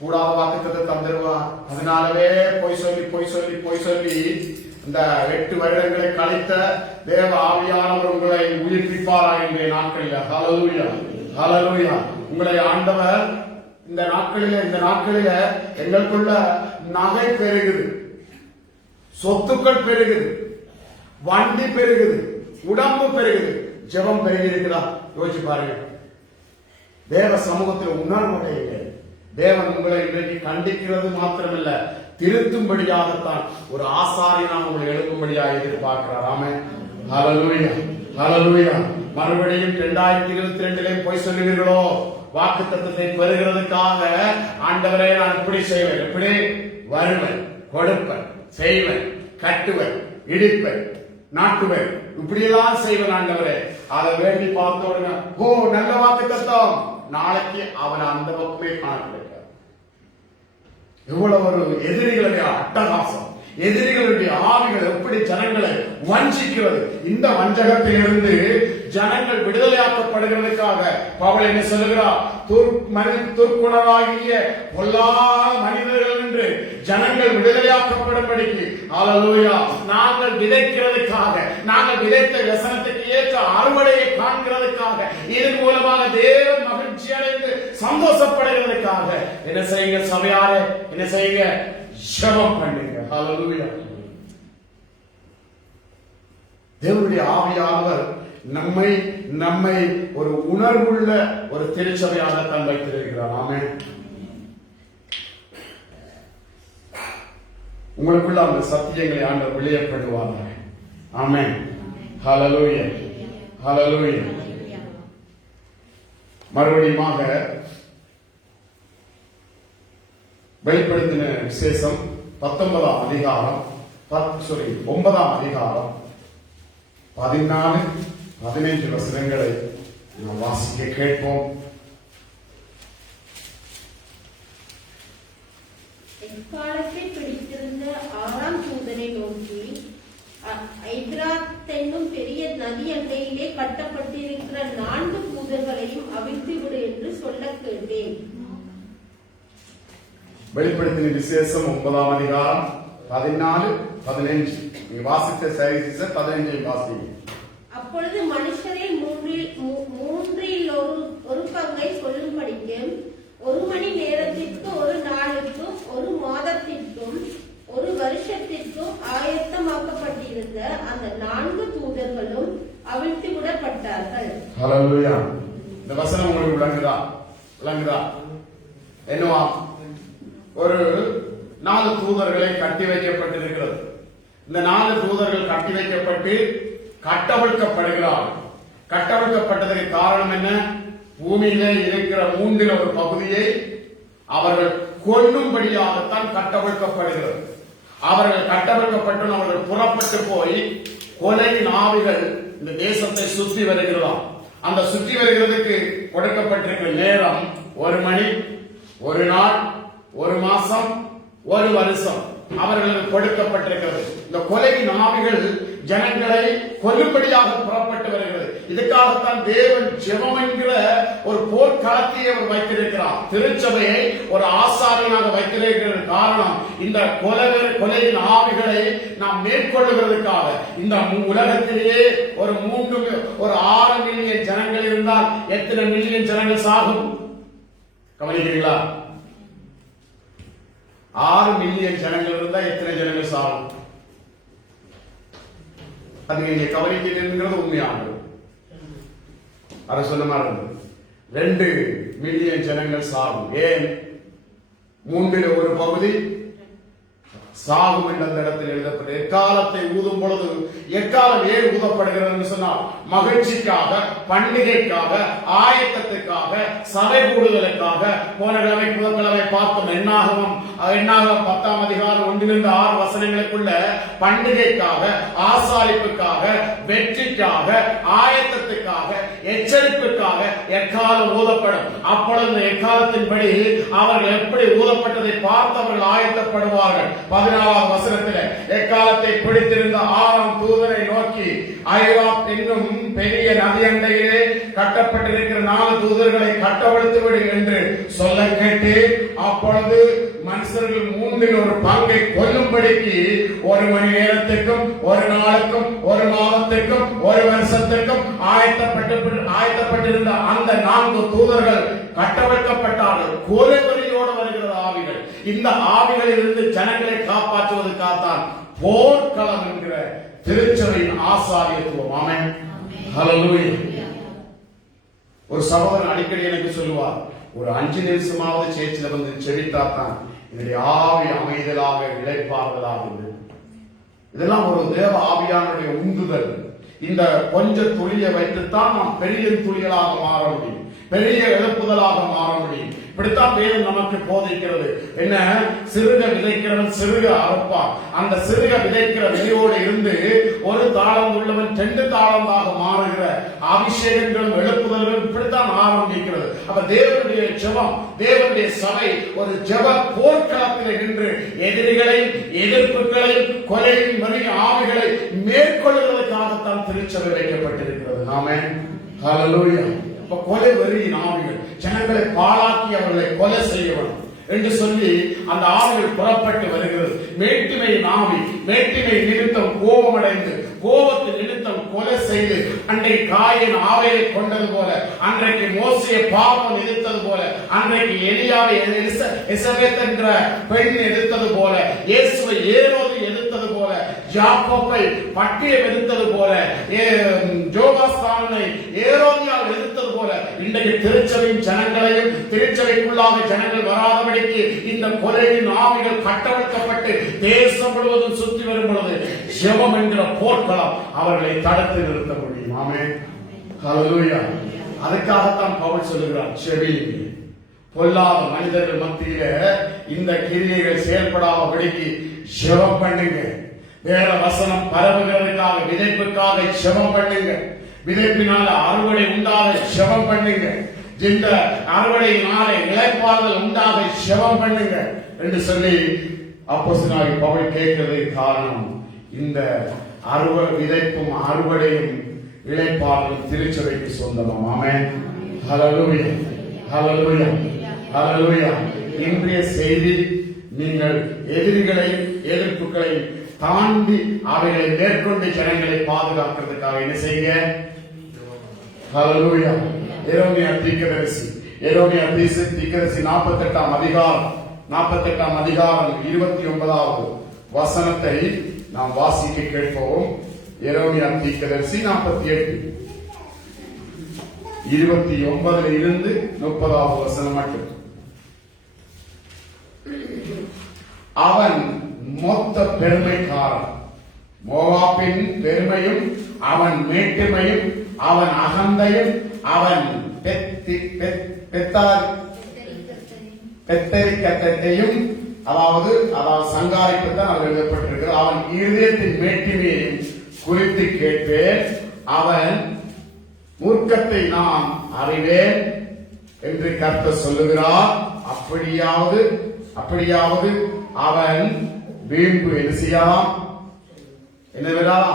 கூடாத வாக்குத்தத்தை தந்துருவா? அதனாலவே பொய் சொல்லி இந்த 8 வருடங்களை கழித்த தேவ ஆவியானவர் உங்களை உயிர்ப்பிப்பாரா இன்றைய நாட்களில்? ஹல்லேலூயா, ஹல்லேலூயா. உங்களை ஆண்டவர் இந்த நாட்களில எங்களுக்குள்ள நகை பெருகுது, சொத்துக்கள் பெருகுது, வண்டி பெருகுது, உடம்பு பெருகுது, ஜெபம் பெருகி இருக்குதா? யோசிச்சு பாருங்க. தேவ சமூகத்தில் உணர்வுடைய தேவன் உங்களை இன்றைக்கு கண்டிக்கிறது மாத்திரமல்ல, திருத்தும்படியாகத்தான் ஒரு ஆசாரியனா உங்களை எழுப்பும்படியாக எதிர்பார்க்கிறார். ஆமென். ஹல்லேலூயா, ஹல்லேலூயா. மறுபடியும் 2022 போய் சொல்லுவீர்களோ? வாக்குத்தத்தத்தை பெறுகிறதுக்காக ஆண்டவரே நான் இப்படி செய்வேன், இப்படி வருவேன், கொடுப்பேன், செய்வேன், கட்டுவேன், இடிப்பேன், நாட்டுவேன், இப்படியெல்லாம் செய்வேன் ஆண்டவரே. அதை வேண்டி பார்த்த உடனே ஓ நல்ல வாக்குத்தத்தம், நாளைக்கு அவன் அந்த பக்கமே காண கிடைக்காது. எவ்வளவு ஒரு எதிரிகளுடைய அட்டகாசம், எதிரிகளுடைய ஆவிகள் எப்படி ஜனங்களை வஞ்சிக்கிறது. இந்த வஞ்சகத்திலிருந்து ஜனங்கள் விடுதலையாக்கப்படுகிறதுக்காக பவுல் என்ன சொல்லுகிறார்? துர்க்குணராகிய பொல்லாத மனிதர்கள் என்று ஜனங்கள் விடுதலையாக்கப்படும்படிக்கு. ஹல்லேலூயா. நாங்கள் விதைக்கிறதுக்காக, நாங்கள் விதைத்த வசனத்துக்கு ஏற்ற அறுவடையை காண்கிறதுக்காக, இதன் மூலமாக தேவன் மகிழ்ச்சி அடைந்து சந்தோஷப்படுகிறதுக்காக என்ன செய்யுங்க சபையாரே? என்ன செய்யுங்க? ஜெபம் பண்ணுங்க. ஹல்லேலூயா. தேவனுடைய ஆவியானவர் நம்மை ஒரு உணர்வுள்ள ஒரு திருச்சபையாக தான் வைத்திருக்கிறார். ஆமென். உங்களுக்குள்ள அந்த சத்தியங்களை ஆண்டவர் வெளியேற்றுவார்கள். ஆமென். ஹல்லேலூயா, ஹல்லேலூயா. மறுபடியுமாக வெளிப்படுத்தின விசேஷம் 9ஆம் அதிகாரம் 14-15 வசனங்களை நாம் வாசிக்க கேட்போம். எக்காலத்தை பிடித்திருந்த 6ஆம் தூதனை நோக்கி, ஐபிராத் என்னும் பெரிய நதி அண்டையிலே கட்டப்பட்டிருக்கிற 4 தூதர்களையும் அவிழ்த்து விடு என்று சொல்ல கேட்டேன். வெளிப்படுத்தின விசேஷம் 9ஆம் அதிகாரம் 14-15 வாசித்த சைஸ் 15 வாசிங்க. அப்பொழுது மனுஷரே மூன்றில் ஒரு பங்கை சொல்லும்படிக்கு 1 மணி நேரத்திற்கு, 1 நாளுக்கும், 1 மாதத்திற்கும், 1 வருஷத்திற்கும் ஆயத்தமாக்கப்பட்டிருந்த அந்த 4 தூதர்களும் அவிழ்த்து விடப்பட்டார்கள். ஹல்லேலூயா. இந்த வசனம் உங்களுக்கு விளங்குதா? என்னவா? ஒரு 4 தூதர்களை கட்டி வைக்கப்பட்டிருக்கிறது. இந்த 4 தூதர்கள் கட்டி வைக்கப்பட்டு கட்டவிழ்க்கப்படுகிறார்கள். கட்டவிழ்க்கப்பட்டதற்கு காரணம் என்ன? பூமியிலே இருக்கிற மூன்றில் ஒரு பகுதியை அவர்கள் கொல்லும்படியாகத்தான் கட்டவிழ்க்கப்படுகிறது. அவர்கள் கட்டவிழ்க்கப்பட்டு அவர்கள் புறப்பட்டு போய் கொலையின் ஆவிகள் இந்த தேசத்தை சுற்றி வருகிறதாம். அந்த சுற்றி வருகிறதுக்கு கொடுக்கப்பட்டிருக்கிற நேரம் 1 மணி, 1 நாள், 1 மாசம், 1 வருஷம் அவர்களுக்கு கொடுக்கப்பட்டிருக்கிறது. இந்த கொலையின் ஆவிகள் ஜனங்களை கொல்லும்படியாக புறப்பட்டு வருகிறது. இதுக்காகத்தான் தேவன் ஜெபம் என்கிற ஒரு போர்க்களத்தையே அவர் வைத்திருக்கிறார். திருச்சபையை ஒரு ஆசாரியனாக வைத்திருக்கிற காரணம் இந்த கொலையின் ஆவிகளை நாம் மேற்கொள்ளுகிறதுக்காக. இந்த உலகத்திலேயே ஒரு 6 மில்லியன் ஜனங்கள் இருந்தால் எத்தனை மில்லியன் ஜனங்கள் சாகும் கவனிக்கிறீங்களா? 6 மில்லியன் ஜனங்கள் இருந்தா எத்தனை ஜனங்கள் சாகும்? அது நீங்க கவனிக்கிறது உண்மையானது. அதை சொன்ன மாதிரி 2 மில்லியன் ஜனங்கள் சாகும். ஏன்? 3 ஒரு பகுதி சாகும் என்ற அந்த இடத்தில் எழுதப்பட்ட எக்காலத்தை ஊதும் பொழுது எக்காலம் ஏன் ஊதப்படுகிறது சொன்னால் மகிழ்ச்சிக்காக, பண்டிகைக்காக, ஆயத்தத்துக்காக, சபை கூடுதலுக்காக. போன கிழமை புதன்கிழமை பார்த்தோம். எண்ணாகமம் 10ஆம் அதிகாரம் 1-6 வசனங்களுக்குள்ள பண்டிகைக்காக, ஆசாரிப்புக்காக, வெற்றிக்காக, ஆயத்தத்துக்காக, எச்சரிப்புக்காக எக்காலம் ஊதப்படும். அப்பொழுது எக்காலத்தின்படி அவர்கள் எப்படி ஊதப்பட்டதை பார்த்து அவர்கள் ஆயத்தப்படுவார்கள். 14ஆம் வசனத்தில் எக்காலத்தை பிடித்திருந்த 6ஆம் தூதனை நோக்கி ஐராத் என்னும் பெரிய நதி அண்டையிலே கட்டப்பட்டிருக்கிற 4 தூதர்களை கட்டவிழ்த்து விடு என்று சொல்ல கேட்டு, அப்பொழுது மனுஷர்கள் 3 ஒரு பங்கை கொல்லும்படிக்கு 1 மணி நேரத்திற்கும், 1 நாளுக்கும், 1 மாதத்திற்கும், 1 வருஷத்திற்கும் ஆயத்தப்பட்டிருந்த அந்த 4 தூதர்கள் கட்டவிழ்க்கப்பட்டார்கள். கொலைவெறியோடு வருகிற ஆவிகள். இந்த ஆவிகளில் இருந்து ஜனங்களை காப்பாற்றுவதற்காகத்தான் போர்க்களம் என்கிற திருச்சபையின் ஆசாரியத்துவம். ஆமென், ஹல்லேலூயா. ஒரு சகோதரன் அடிக்கடி எனக்கு சொல்லுவார், ஒரு 5 நிமிஷமாவது சேர்ச்சில வந்து செவித்தாத்தான் இதனுடைய ஆவி அமைதலாக இழைப்பார்களாக. இதெல்லாம் ஒரு தேவ ஆவியானுடைய உந்துதல். இந்த கொஞ்ச துளியை வைத்துத்தான் நாம் பெரிய துளிகளாக மாற முடியும், பெரிய எழுப்புதலாக மாற முடியும். இப்படித்தான் வேதம் நமக்கு போதிக்கிறது. என்ன? சிறுக விதைக்கிறவன் சிறுக அறுப்பான். அந்த சிறுக விதைக்கிற விதையோடு இருந்து ஒரு தாளம் உள்ளவன் 2 தாளந்தாக மாறுகிற அபிஷேகங்களும் எழுப்புதல்களும் இப்படித்தான் ஆரம்பிக்கிறது. அப்ப தேவனுடைய ஜெபம், தேவனுடைய சபை ஒரு ஜெப போர்க்களத்தில் நின்று எதிரிகளையும், எதிர்ப்புகளையும், கொலையின் மறிய ஆவிகளை மேற்கொள்வதற்காகத்தான் திருச்சபை வைக்கப்பட்டிருக்கிறது. ஆமென், ஹல்லேலூயா. கொலை வெறியின் ஆவிகள் ஜனங்களை பாழாக்கி அவர்களை கொலை செய்யணும் என்று சொல்லி அந்த ஆவிகள் புறப்பட்டு வருகிறது. மேட்டிமையின் ஆவி, மேட்டிமை நிமித்தம் கோபமடைந்து, கோபத்தின் நிமித்தம் கொலை செய்து, அன்றைக்கு காயின் ஆவையை கொண்டது போல, அன்றைக்கு மோசையை பாவம் எதிர்த்தது போல, அன்றைக்கு எலியாவை எலிசபெத் என்ற பெண் எதிர்த்தது போல, இயேசுவை ஏரோது எதிர்த்தது போல, யாக்கோபை பட்டியம் எதிர்த்தது போல, ஜோகாஸ்தானை ஏரோதியால் எதிர்த்தது போல, இன்றைக்கு திருச்சபையின் ஜனங்களையும் திருச்சபைக்குள்ளாக ஜனங்கள் வராதபடிக்கு இந்த கொலையின் ஆவிகள் கட்டவிழ்க்கப்பட்டு தேசம் முழுவதும் சுற்றி வரும் பொழுது ஜெபம் என்கிற போர்க்களம் அவர்களை தடுத்து நிறுத்த முடியும். ஆமென், ஹல்லேலூயா. அதுக்காகத்தான் பவுல் சொல்லுகிறார், செவியுங்கள். பொல்லாத மனிதர்கள் மத்தியில இந்த கிரியைகள் செயல்படாதபடிக்கு ஜெபம் பண்ணுங்க. வேற வசனம் பரவுகிறதுக்காக, விதைப்புக்காக ஜெபம் பண்ணுங்க. விதைப்பினால அறுவடை உண்டாக ஜெபம் பண்ணுங்க. இந்த அறுவடையினாலே இளைப்பாறுதல் உண்டாக ஜெபம் பண்ணுங்க என்று சொல்லி அப்போஸ்தலனாகிய பவுல் கேட்கிறதுக்கு காரணம், இந்த விதைப்பும் அறுவடையும் இளைப்பாறுதல் திருச்சபைக்கு சொந்தமாம். ஆமென், ஹல்லேலூயா, ஹல்லேலூயா, ஹல்லேலூயா. இன்றைய செய்தி, நீங்கள் எதிரிகளையும் எதிர்ப்புகளையும் தாண்டி அவைகளை மேற்கொண்டு ஜனங்களை பாதுகாக்கிறதுக்காக என்ன செய்ய? ஹல்லேலூயா. எரேமியா தீர்க்கதரிசி 48ஆம் அதிகாரம் 29வது வசனத்தை நாம் வாசிக்க கேட்போம். எரேமியா தீர்க்கதரிசி 48 29 இருந்து 30வது வசனம் மட்டும். அவன் மொத்த பெருமைக்காரன், மோவாபின் பெருமையும் அவன் மேட்டுமையும் அவன் அகந்தையும் அவன் பெத்தரிக்கத்தையும் அதாவது சங்காரிப்பு தான் அவர் எழுதப்பட்டிருக்கிறது. அவன் இருதயத்தின் மேட்டிமையையும் குறித்து கேட்பேன், அவன் மூர்க்கத்தை நான் அறிவேன் என்று கர்த்தர் சொல்லுகிறார். அப்படியாவது அவன் வீம்பு என்ன செய்யலாம், என்னவெல்லாம்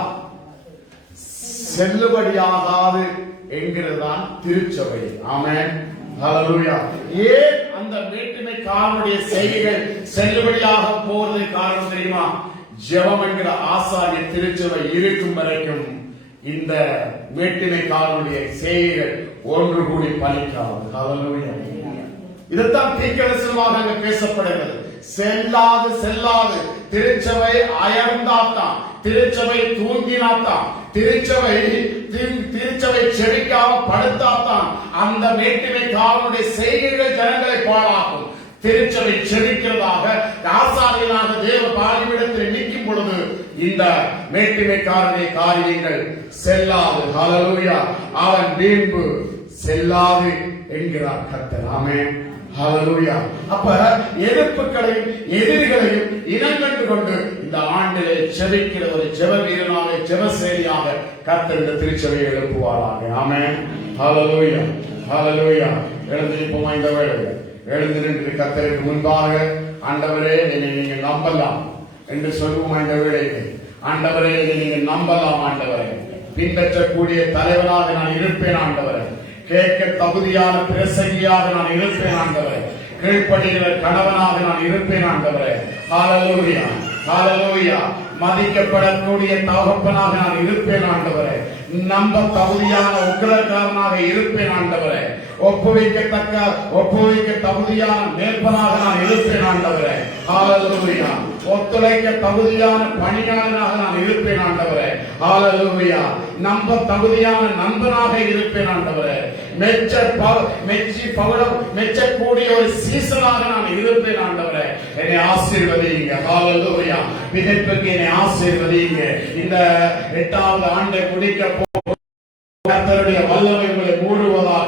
செல்லுபடியாகாது என்கிறதுதான் திருச்சபை. ஆமென், ஹல்லேலூயா. ஏன் அந்த மேட்டிமைக்காரனுடைய செய்கைகள் செல்லுபடியாக போறது காரணம் தெரியுமா? ஜெபம் என்கிற ஆசாரிய திருச்சபை இருக்கும் வரைக்கும் இந்த மேட்டிமைக்காரனுடைய செய்கைகள் ஒன்று கூடி பலிக்காது. ஹல்லேலூயா. இதைத்தான் தீர்க்கதரிசனமாக அங்க பேசப்படுகிறது. செல்லாது திருச்சபை அயர்ந்தாத்தான், திருச்சபை தூங்கினாத்தான், திருச்சபை செழிக்காம படுத்தாத்தான் அந்த மேட்டிமைக்காரனுடைய செய்கைகள் ஜனங்களை பாழாக்கும். திருச்சபை செழிக்கிறதாக ஆசாரியனாக தேவ பாலிமிடத்தில் நிற்கும் பொழுது இந்த மேட்டிமைக்காரனுடைய காரியங்கள் செல்லாது. ஹல்லேலூயா. அவன் வீம்பு செல்லாது என்கிறார் கர்த்தர். ஆமென், ஹல்லேலூயா. அப்ப எதிர்ப்புகளையும் எதிரிகளையும் இனங்கண்டு கொண்டு இந்த ஆண்டிலே செபிக்கிற ஒரு ஜெப வீரனாக ஜெபசேனியாக கர்த்தர் இந்த திருச்சபையை எழுப்புவாராக. ஆமென், ஹல்லேலூயா, ஹல்லேலூயா. எழுந்திருப்போமா இந்த வேளையில்? எழுந்து நின்று கர்த்தருக்கு முன்பாக ஆண்டவரே என்னை நீங்க நம்பலாம் என்று சொல்லுவோமா இந்த வேளையில்? ஆண்டவரே என்னை நீங்க நம்பலாம் ஆண்டவரே, பின்பற்றக்கூடிய தலைவராக நான் இருப்பேன் ஆண்டவரே, கேட்க தகுதியான பிரசங்கியாக நான் இருப்பேன் ஆண்டவரே, கீழ்ப்படுகிற கணவனாக நான் இருப்பேன் ஆண்டவரே. ஹல்லேலூயா, ஹல்லேலூயா. மதிக்கப்படக்கூடிய தகப்பனாக நான் இருப்பேன் ஆண்டவரே, நம்ப தகுதியான உக்கிரக்காரனாக இருப்பேன் ஆண்டவரே, ஒப்புவிக்க தகுதியான மேற்பனாக நான் இருப்பேன் ஆண்டவரே. ஹல்லேலூயா. ஒத்துழைக்க தகுதியான பணியாளராக நான் இருப்பேன் ஆண்டவரே. ஹல்லேலூயா. நம்ப தகுதியான நண்பனாக இருப்பேன் ஆண்டவரே. மெச்சக்கூடிய ஒரு சீசனாக நான் இருப்பேன் ஆண்டவரே. என்னை ஆசீர்வதிங்க. ஹல்லேலூயா. விதைப்புக்கு என்னை ஆசீர்வதிங்க. இந்த 8வது ஆண்டை முடிக்க கர்த்தருடைய வல்லமை உங்களை மூடுவதாக.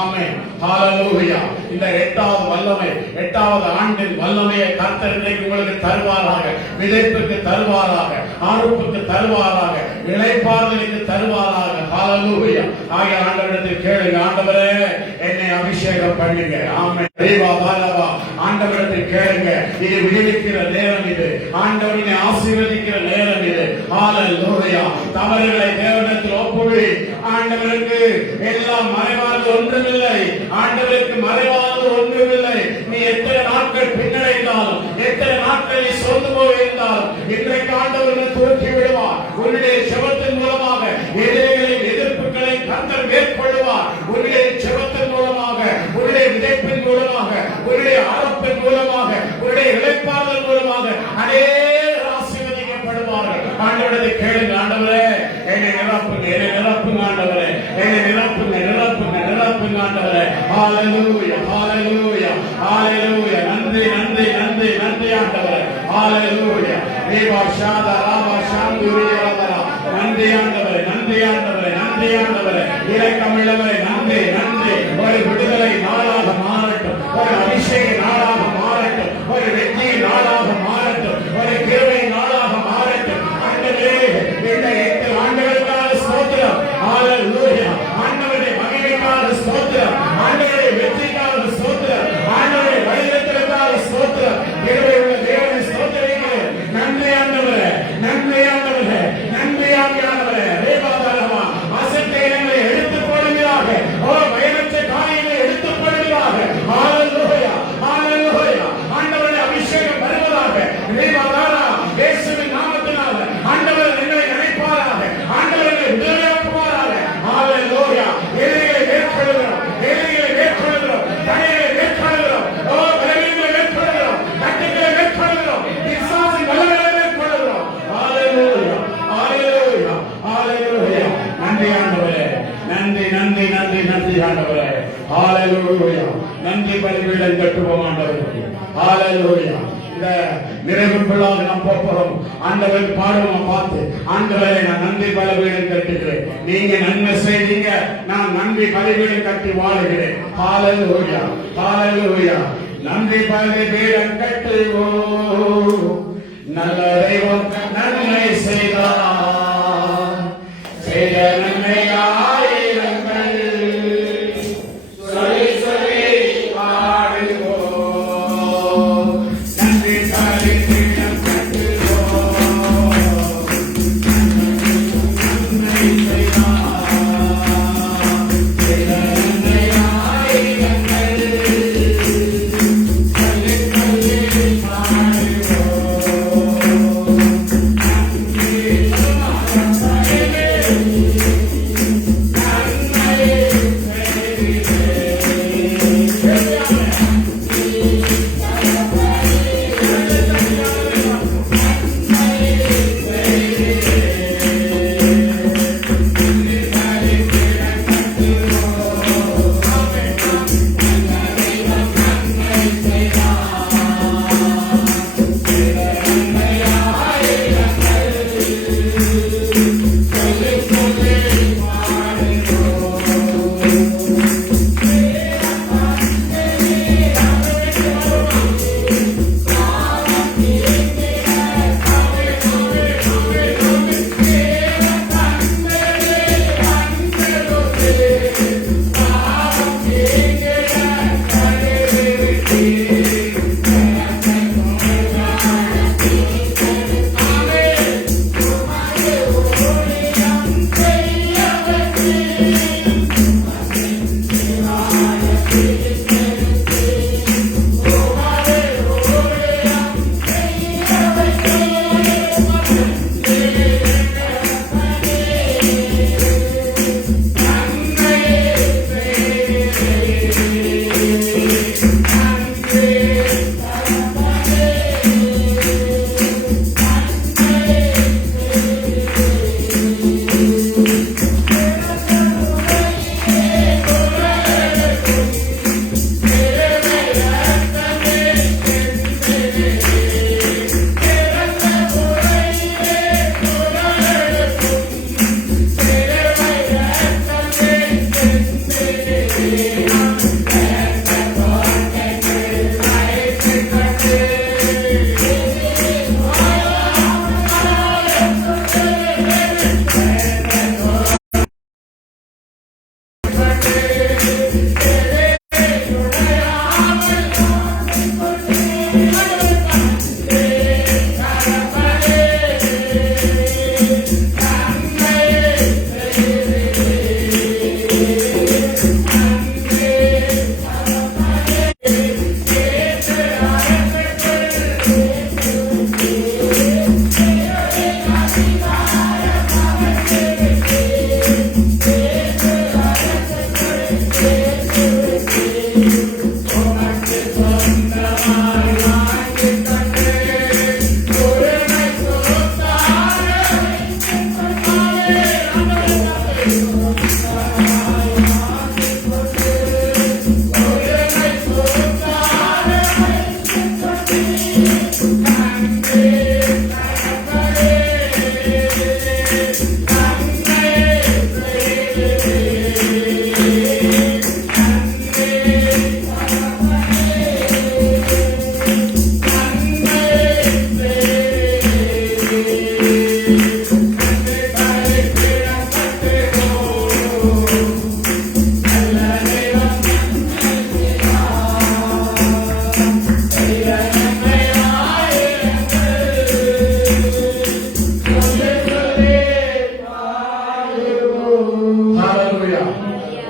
ஆமென், ஹல்லேலூயா. இந்த 8வது வல்லமை, 8வது ஆண்டின் வல்லமையை கர்த்தர் இன்றைக்கு உங்களுக்கு தருவாராக. விதைப்புக்கு தருவாராக, அறுப்புக்கு தருவாராக, இளைப்பாறுதலுக்கு தருவாராக. ஹல்லேலூயா. ஆகிய ஆண்டவரிடத்தில் கேளுங்க, ஆண்டவரே என்னை அபிஷேகம் பண்ணுங்க. ஆமென். ஆண்டவரிடத்தில் கேளுங்க. இது விடுவிக்கிற நேரம், இது ஆண்டவரினை ஆசீர்வதிக்கிற நேரம் இது. ஹல்லேலூயா. தவறுகளை தேவனிடத்தில் ஒப்புவி. ஆண்டவருக்கு எல்லாம் மறைவானது ஒன்றுமில்லை, ஆண்டவருக்கு மறைவானது ஒன்றுமில்லை. நீ எத்தனை நாட்கள் பின்னடைந்தாலும், எத்தனை நாட்கள் நீ சொந்து போயிருந்தாலும், இன்றைக்கு ஆண்டவரை தூக்கி விடுவார். உன்னுடைய ஜெபத்தின் மூலமாக எதிரிகளின் எதிர்ப்புகளை கர்த்தர் மேற்கொள்வார். உன்னுடைய ஜெபத்தின் மூலமாக, உன்னுடைய விதைப்பின் மூலமாக, உன்னுடைய அறப்பின் மூலமாக, உன்னுடைய இளைப்பாறுதல் மூலமாக அநேகர் ஆசீர்வதிக்கப்படுவார்கள். ஆண்டவரை கேளுங்க, ஆண்டவரே என்னை நிரப்புங்க, என்னை நிரப்புங்க ஆண்டவரே, என்னை நிரப்புங்க, நிரப்புங்க, நிரப்புங்க ஆண்டவரே. ஹல்லேலூயா, ஹல்லேலூயா, ஹல்லேலூயா. நன்றி, நன்றி, நன்றி, நன்றி ஆண்டவரே. ஹல்லேலூயா. தேவா ஷாதா ராவா ஷாந்துரியாதரா. நன்றி ஆண்டவரே, நன்றி ஆண்டவரே, நன்றி ஆண்டவரே. இரக்கமுள்ளவரே நன்றி, நன்றி. ஒரு விடுதலை நாளாக மாறட்டும், ஒரு அபிஷேக நாளாக மாறட்டும், ஒரு வெற்றி நாளாக மாறட்டும், ஒரு கிருபை நாளாக மாறட்டும். ஆண்டவரே இந்த 8 ஆண்டுகளுக்கான ஸ்தோத்திரம். ஹல்லேலூயா. ஆண்டவருடைய மகிமைக்கான ஸ்தோத்திரம், ஆண்டவருடைய வெற்றிக்கான ஸ்தோத்திரம், ஆண்டவருடைய வழிநடத்தலுக்கான ஸ்தோத்திரம். கிருபை உள்ள தேவனை ஸ்தோத்திரிக்கிறேன். நன்றி ஆண்டவரே, நன்றி ஆண்டவரே, நன்றி ஆண்டவரே. தேவாதாரமா அசட்டைகளை எடுத்துக் கொள்வீராக. ஓ பயனற்ற காரியங்களை எடுத்துக் கொள்வீராக. ஹல்லேலூயா, ஹல்லேலூயா. ஆண்டவருடைய அபிஷேகம் வருவதாக. தேவாதாரா இயேசுவின் நாமத்தினால ஆண்டவர் என்னை நினைப்பாராக, ஆண்டவரை விடுதலையாக்குவாராக. ஹல்லேலூயா. எதிரிகளை மேற்கொள்கிறோம், எதிரிகளை மேற்கொள்கிறோம், தடைகளை மேற்கொள்கிறோம், ஓ பலவீனங்களை மேற்கொள்கிறோம், தட்டுகளை மேற்கொள்கிறோம், பிசாசின் வல்லமைகளை மேற்கொள்கிறோம். ஹல்லேலூயா, ஹல்லேலூயா, ஹல்லேலூயா. நன்றி ஆண்டவரே, நன்றி, நன்றி, நன்றி, நன்றி ஆண்டவரே. ஹல்லேலூயா. நன்றி பலிபீடம் கட்டுவோம் ஆண்டவரே. ஹல்லேலூயா. இந்த நிறைவு பிள்ளாக நாம் போகிறோம். ஆண்டவர் பாடுமா பார்த்து, ஆண்டவரை நான் நன்றி பலிபீடம் கட்டுகிறேன், நீங்க நன்மை செய்தீங்க, நான் நன்றி பலிபீடம் கட்டி வாழுகிறேன். ஹalleluya, ஹalleluya. நன்றி பலிபீடம் கட்டுவோம், நல்ல தெய்வம் நன்மை செய்தார், செய்த நன்மை ஆயிரங்கள் சொல்லி சொல்லி பாடுவோம். நன்றி பலிபீடம் கட்டுவோம், நன்மை செய்தார், செய்த நன்மை ஆயிரங்கள் சொல்லி சொல்லி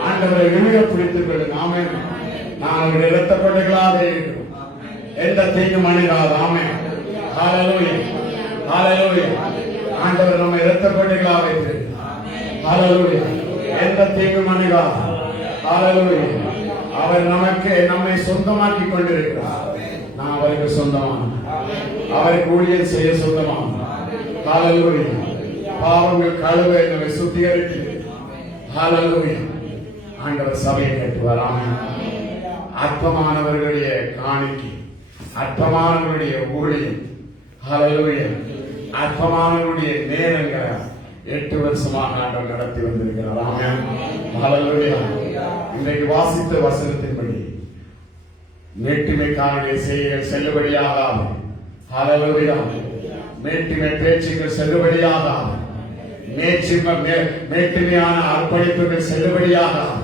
ஆண்டவரை விழுக பிடித்துக் கொள்ளுங்க. ஆமென். நான் அவருடைய இரத்த கொட்டைகளாக இருக்கிறோம், எந்த தீங்கும் அணுகாது. ஆமென். ஹalleluya, ஹalleluya. ஆண்டவர் நம்மை இரத்த கொட்டைகளாக வைத்திருக்கிறார். ஹalleluya. எந்த தீங்கும் அணுகாது. ஹalleluya. அவர் நம்மை சொந்தமாக்கி கொண்டிருக்கிறார். நான் அவருக்கு சொந்தமான, அவருக்கு ஊழியம் செய்ய சொந்தமான. ஹalleluya. பாவங்கள் கழுவ நம்மை சுத்திகரித்து. ஹalleluya. ஆண்டவர் சபையை கட்டுவார். ஆமென். அற்பமானவர்களுடைய காணிக்கை, அற்பமானவர்களுடைய ஊழியம், ஹalleluya, அற்பமானவருடைய நேரங்களை 8 வருஷமாக ஆண்டவர் நடத்தி வந்திருக்கிறார். ஆமென். ஹல்லேலூயா. இன்றைக்கு வாசித்த வசனத்தின்படி மேட்டிமைக்காரனுடைய செய்கைகள் செல்லுபடியாகாது. ஹல்லேலூயா. மேட்டிமை பேச்சுக்கள் செல்லுபடியாகாது. மேட்டிமையான அர்ப்பணிப்புகள் செல்லுபடியாகாது.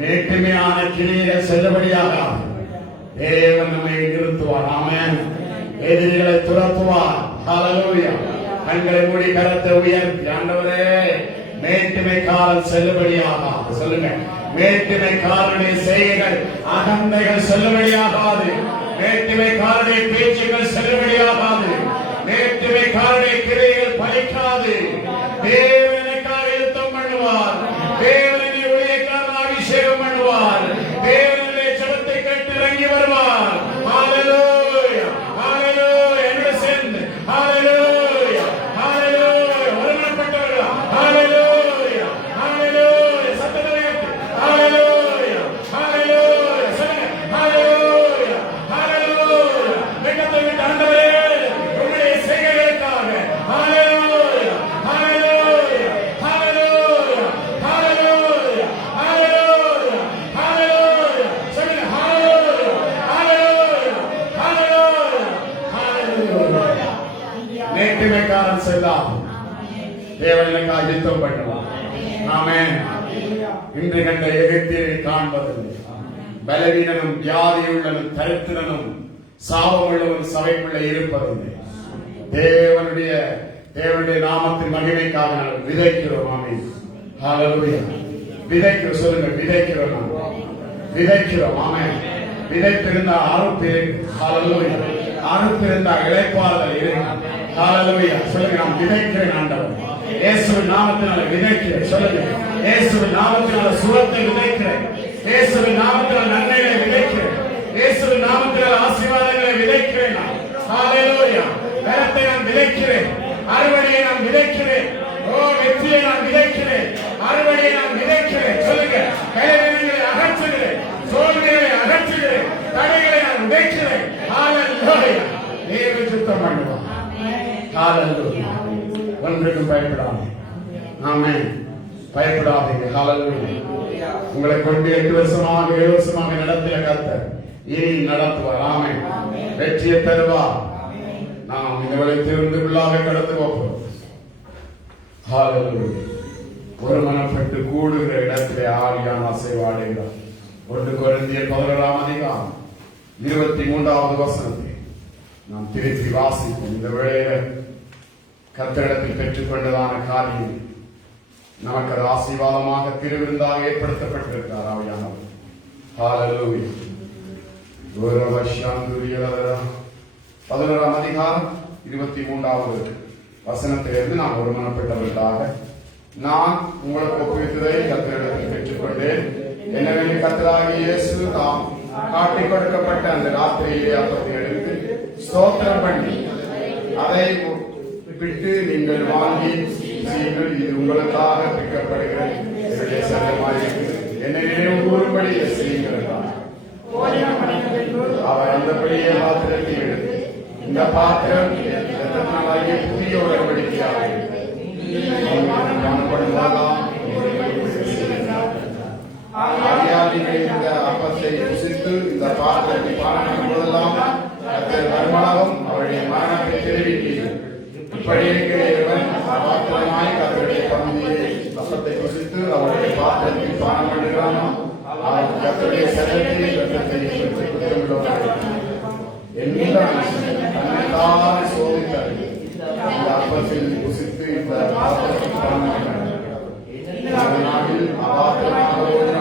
மேட்டிமையான கிரியைகள் செல்லுபடியாகாது. தேவன் நம்மை நிறுத்துவார். ஆமென். எதிரிகளை துரத்துவார். ஹல்லேலூயா. கண்களை மூடி கரத்தை உயர்த்தி, ஆண்டவரே மேட்டிமைக்காரன் செல்லுபடியாகாது. சொல்லுங்க, மேட்டிமைக்காரனுடைய செய்கைகள் அகந்தைகள் செல்லுபடியாகாது. மேட்டிமைக்காரனுடைய பேச்சுகள் செல்லுபடியாகாது. மேட்டிமைக்காரனுடைய கிரியைகள் பலிக்காது. தேவனுக்காக யுத்தம் பண்ணுவார். தேவனை ஊழியக்காரன் அபிஷேகம் பண்ணுவார். தேவனுடைய ஜெபத்தை கேட்டு இறங்கி வருவார். ஹல்லேலூயா, ஹல்லேலூயா. என்னோடு சேர்ந்து ஹல்லேலூயா, ஹல்லேலூயா. ஒருமனப்பட்டவர்களா? ஹல்லேலூயா, ஹல்லேலூயா. சத்தத்தை உயர்த்தி ஹல்லேலூயா, ஹல்லேலூயா. சொல்லுங்க, ஹல்லேலூயா, ஹல்லேலூயா. வெட்கத்தை விட்டு ஆண்டவரே உம்முடைய செய்கைகளுக்காக ஹல்லேலூயா, ஹல்லேலூயா, ஹல்லேலூயா, ஹல்லேலூயா, ஹல்லேலூயா, ஹல்லேலூயா. சொல்லுங்க, ஹல்லேலூயா, ஹல்லேலூயா, ஹல்லேலூயா, ஹல்லேலூயா. மேட்டிமைக்காரன் செல்லாது. தேவனுக்காக யுத்தம் பண்ணுவார். ஆமென். இன்று கண்ட எகிப்தியரை காண்பதில்லை. பலவீனனும் வியாதியுள்ளனும் தரித்திரனும் சாபமுள்ளவன் சபைக்குள்ள இருப்பதில்லை. தேவனுடைய நாமத்தின் மகிமைக்காக நாங்கள் விதைக்கிறோம். ஆமென். ஹல்லேலூயா. விதைக்கிறோம். சொல்லுங்க, விதைக்கிறோம். நாம் விதைக்கிறோம். ஆமென். விதைப்பிருந்த அறுப்பு இருக்கு. ஹல்லேலூயா. அறுப்பிருந்த இளைப்பாறுதல் இருக்கு. ஹல்லேலூயா. சொல்லுங்க, நான் விதைக்கிறேன் ஆண்டவர். இயேசுவின் நாமத்தினால விதைக்கிறேன். சொல்லுங்க, இயேசுவின் நாமத்தினால சுகத்தை விதைக்கிறேன். இயேசுவின் நாமத்தினால நன்மைகளை விதைக்கிறேன். இயேசுவின் நாமத்தினால ஆசீர்வாதங்களை விதைக்கிறேன். ஹல்லேலூயா. பலத்தை நான் விதைக்கிறேன். அறுவடையை நான் விதைக்கிறேன். ஓ, வெற்றியை நான் விதைக்கிறேன். அறுவடையை நான் விதைக்கிறேன். சொல்லுங்க, பலவீனங்களை அகற்றுகிறேன். தோல்விகளை அகற்றுகிறேன். தடைகளை நான் விதைக்கிறேன். ஹல்லேலூயா. தேவன் சுத்தம் பண்ணுவார். ஹல்லேலூயா. ஒன்றுக்கும் பயப்படாதே. ஆமென். பயப்படாதீங்க. ஹல்லேலூயா. உங்களை கொண்டு 8 வருஷமாக 7 வருஷமாக நடத்திய கர்த்தர் இனி நடத்துவார். ஆமென். வெற்றியை தருவார். நாம் இந்த வழித்திருந்து உள்ளாக கடந்து போகிறோம். ஹல்லேலூயா. ஒரு மனப்பட்டு கூடுகிற இடத்திலே ஆவியான அசைவாடுகிறார். 1 கொரிந்தியர் 11ஆம் அதிகாரம் 23வது வசனத்தை நாம் திருப்பி வாசிப்போம். இந்த வேளையில கர்த்தரிடத்தில் பெற்றுக்கொண்டதான காரியம் நமக்கு அது ஆசீர்வாதமாக திருவிருந்தாக ஏற்படுத்தப்பட்டிருக்கிறார். ஆவியானவர். ஹல்லேலூயா. 11ஆம் அதிகாரம் 23வது வசனத்திலிருந்து நான் ஒருமனப்பட்டவர்களாக நான் உங்களுக்கு ஒப்புவித்ததை கர்த்தரிடத்தில் பெற்றுக்கொண்டேன். எனவே கர்த்தராகிய இயேசு தாம் காட்டிக் கொடுக்கப்பட்ட அந்த ராத்திரியிலே அப்பத்தை எடுத்து ஸ்தோத்திரம் பண்ணி அதை விட்டு நீங்கள் வாங்கி செய்யுங்கள். இது உங்களுக்காக பிற்கப்படுகிற என்னுடைய சரீரமாயிருக்கிறது. என்னை நினைவு கூறும்படி செய்யுங்கள். அவர் அந்தபடியே பாத்திரத்தை எடுத்து இந்த பாத்திரம் இரத்தத்தினாலாகிய புதிய உடன்படிக்கையாகும் இந்த அப்பத்தை ருசித்து இந்த பாத்திரத்தை பானம் போதெல்லாம் வருமானம் அவருடைய மரணத்தை தெரிவித்தீர்கள். இப்படி இருக்கிற இவன் பாத்திரமாய் கர்த்தருடைய பந்தியை அப்பத்தை ருசித்து அவருடைய பாத்திரத்தில் பானம் பண்ணுகிறானோ அவன் கர்த்தருடைய சரீரத்தை இரத்தத்தை தன்னைத்தான் சோதித்தார். இந்த அப்பத்தை ருசித்து இந்த பாத்திரத்தில் பானம்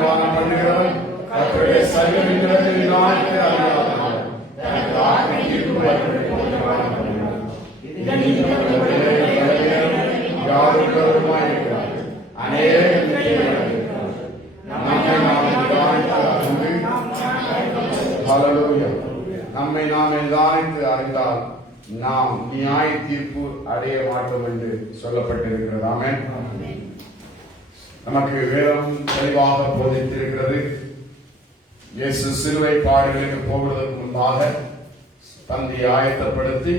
பானம் பண்ணுகிறவன் கர்த்தருடைய சரீரத்தில் நாய்க்கு அறியாதவன் தனக்கு ஆத்ம தீர்ப்பு யாருமாயிருக்கிறார். நம்மை நாம் நிதானித்து அறிந்தால் நாம் நியாய தீர்ப்பு அடைய மாட்டோம் என்று சொல்லப்பட்டிருக்கிறது. ஆமென். நமக்கு வேதம் தெளிவாக போதித்திருக்கிறது. இயேசு சிலுவை பாடுகளுக்கு போவதற்கு முன்பாக தந்தை ஆயத்தப்படுத்தி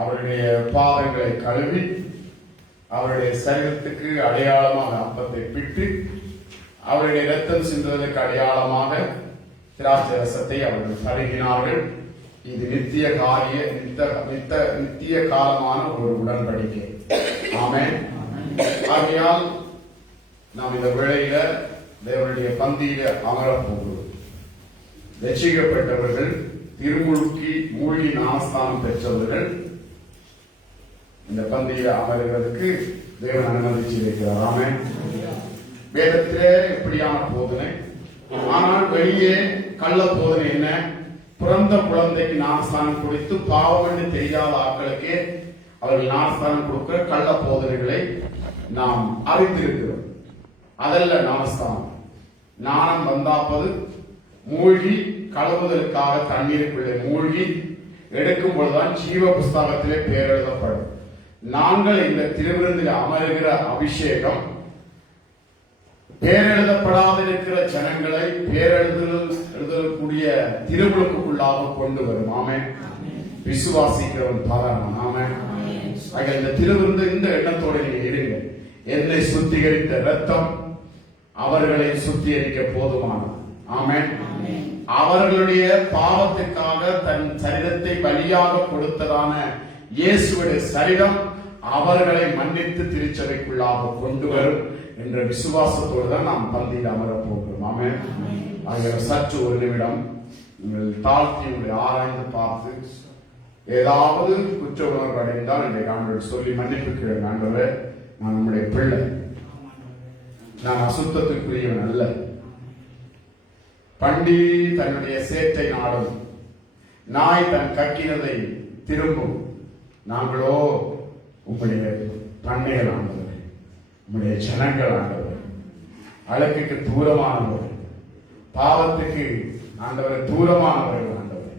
அவருடைய பாதங்களை கழுவி அவருடைய சரீரத்துக்கு அடையாளமாக அப்பத்தை பிட்டு அவருடைய இரத்தம் சிந்துவதற்கு அடையாளமாக திராட்சை ரசத்தை அவர்கள் பருகினார்கள். இது நித்திய காலமான ஒரு உடன்படிக்கை. ஆமென். ஆகையால் நாம் இந்த வேளையில தேவனுடைய பந்தியில அமரப் போகிறோம். ரட்சிக்கப்பட்டவர்கள், மூழ்கி ஞானஸ்தானம் பெற்றவர்கள் இந்த பந்தியில அமர்கிறதுக்கு தேவன் அனுமதிச்சிருக்கிறார். ஆமென். வேதத்திலே இப்படியான போதனை. ஆனால் வெளியே கள்ள போதனை என்ன? பிறந்த குழந்தைக்கு ஞானஸ்தானம் கொடுத்து பாவம் என்று தெரியாத ஆட்களுக்கே அவர்கள் ஞானஸ்தானம் கொடுக்கிற கள்ள போதனைகளை நாம் அறிந்திருக்கிறோம். அதல்ல ஞானஸ்தானம். ஞானம் வந்தாப்பது மூழ்கி கழுவுதலுக்காக தண்ணீருக்குள்ளே மூழ்கி எடுக்கும் பொழுதுதான் ஜீவ புஸ்தகத்திலே பெயர் எழுதப்படும். நாங்கள் இந்த திருவிருந்தில் அமருகிற அபிஷேகம் பேரெழுதப்படாத இருக்கிற ஜனங்களை பேரெழுதக்கூடிய திருமுழுக்குள்ளாக கொண்டு வரும். ஆமென். விசுவாசிக்கிறவன் பலன். ஆமென். இந்த திருவிருந்து இந்த எண்ணத்தோடு நீங்க இருங்க. என்னை சுத்திகரித்த இரத்தம் அவர்களை சுத்திகரிக்க போதுமானது. ஆமென். அவர்களுடைய பாவத்துக்காக தன் சரீரத்தை பலியாக கொடுத்ததான இயேசுவுடைய சரீரம் அவர்களை மன்னித்து திருச்சபைக்குள்ளாக கொண்டு வரும் என்ற விசுவாசத்தோடு தான் நாம் பந்தியில் அமரப் போகிறோம். ஆமென். ஆகிய சற்று ஒரு நிமிடம் நீங்கள் தாழ்த்தி உங்களை ஆராய்ந்து பார்த்து ஏதாவது குற்ற உணர்வு அடைந்தால் இன்றைக்கு ஆண்டவர் சொல்லி மன்னிப்பு கேளுங்க. ஆண்டவரே, நான் நம்முடைய பிள்ளை, நான் அசுத்தத்துக்குரியவன் அல்ல. பண்டி தன்னுடைய சேற்றை நாடும், நாய் தன் கக்கினதை திரும்பும். நாங்களோ உங்களுடைய பண்ணைகள் ஆண்டவர், உங்களுடைய ஜனங்கள் ஆண்டவர், அழகுக்கு தூரமானவர், பாவத்துக்கு ஆண்டவர் தூரமானவர்கள் ஆண்டவர்,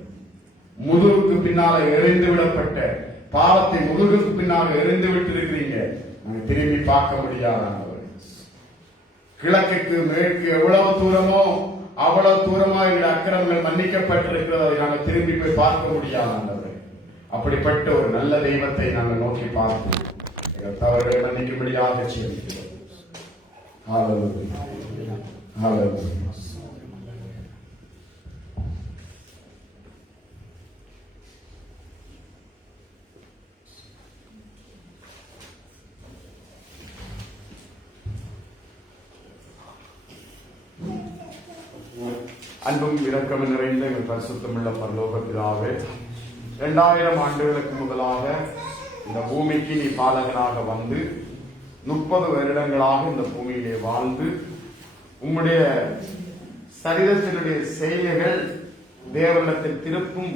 முதுகுக்கு பின்னால எறிந்து விடப்பட்ட பாவத்தை முதுகுக்கு பின்னால எறிந்து விட்டு இருக்கிறீங்க. நாங்கள் திரும்பி பார்க்க முடியாத ஆண்டவர். கிழக்குக்கு மேற்கு எவ்வளவு தூரமோ அவ்வளவு தூரமா எங்கள் அக்கிரமங்கள் மன்னிக்கப்பட்டிருக்கிறது. அதை நாங்கள் திரும்பி போய் பார்க்க முடியாத ஆண்டவர். அப்படிப்பட்ட ஒரு நல்ல தெய்வத்தை நாங்கள் நோக்கி பார்ப்போம். எங்கள் தவறுகளை மன்னிக்கும்படியாக செய்கிறோம். ஹல்லேலூயா. ஹல்லேலூயா. அன்பும் இரக்கம் நிறைந்த எங்கள் பரிசுத்தமுள்ள பரலோக பிதாவே, 2000 ஆண்டுகளுக்கு முதலாக இந்த பூமிக்கு நீ பாலகனாக வந்து 30 வருடங்களாக இந்த பூமியிலே வாழ்ந்து உம்முடைய சரீரத்தினுடைய செய்கைகள் தேவனிடத்தில் திருப்பும்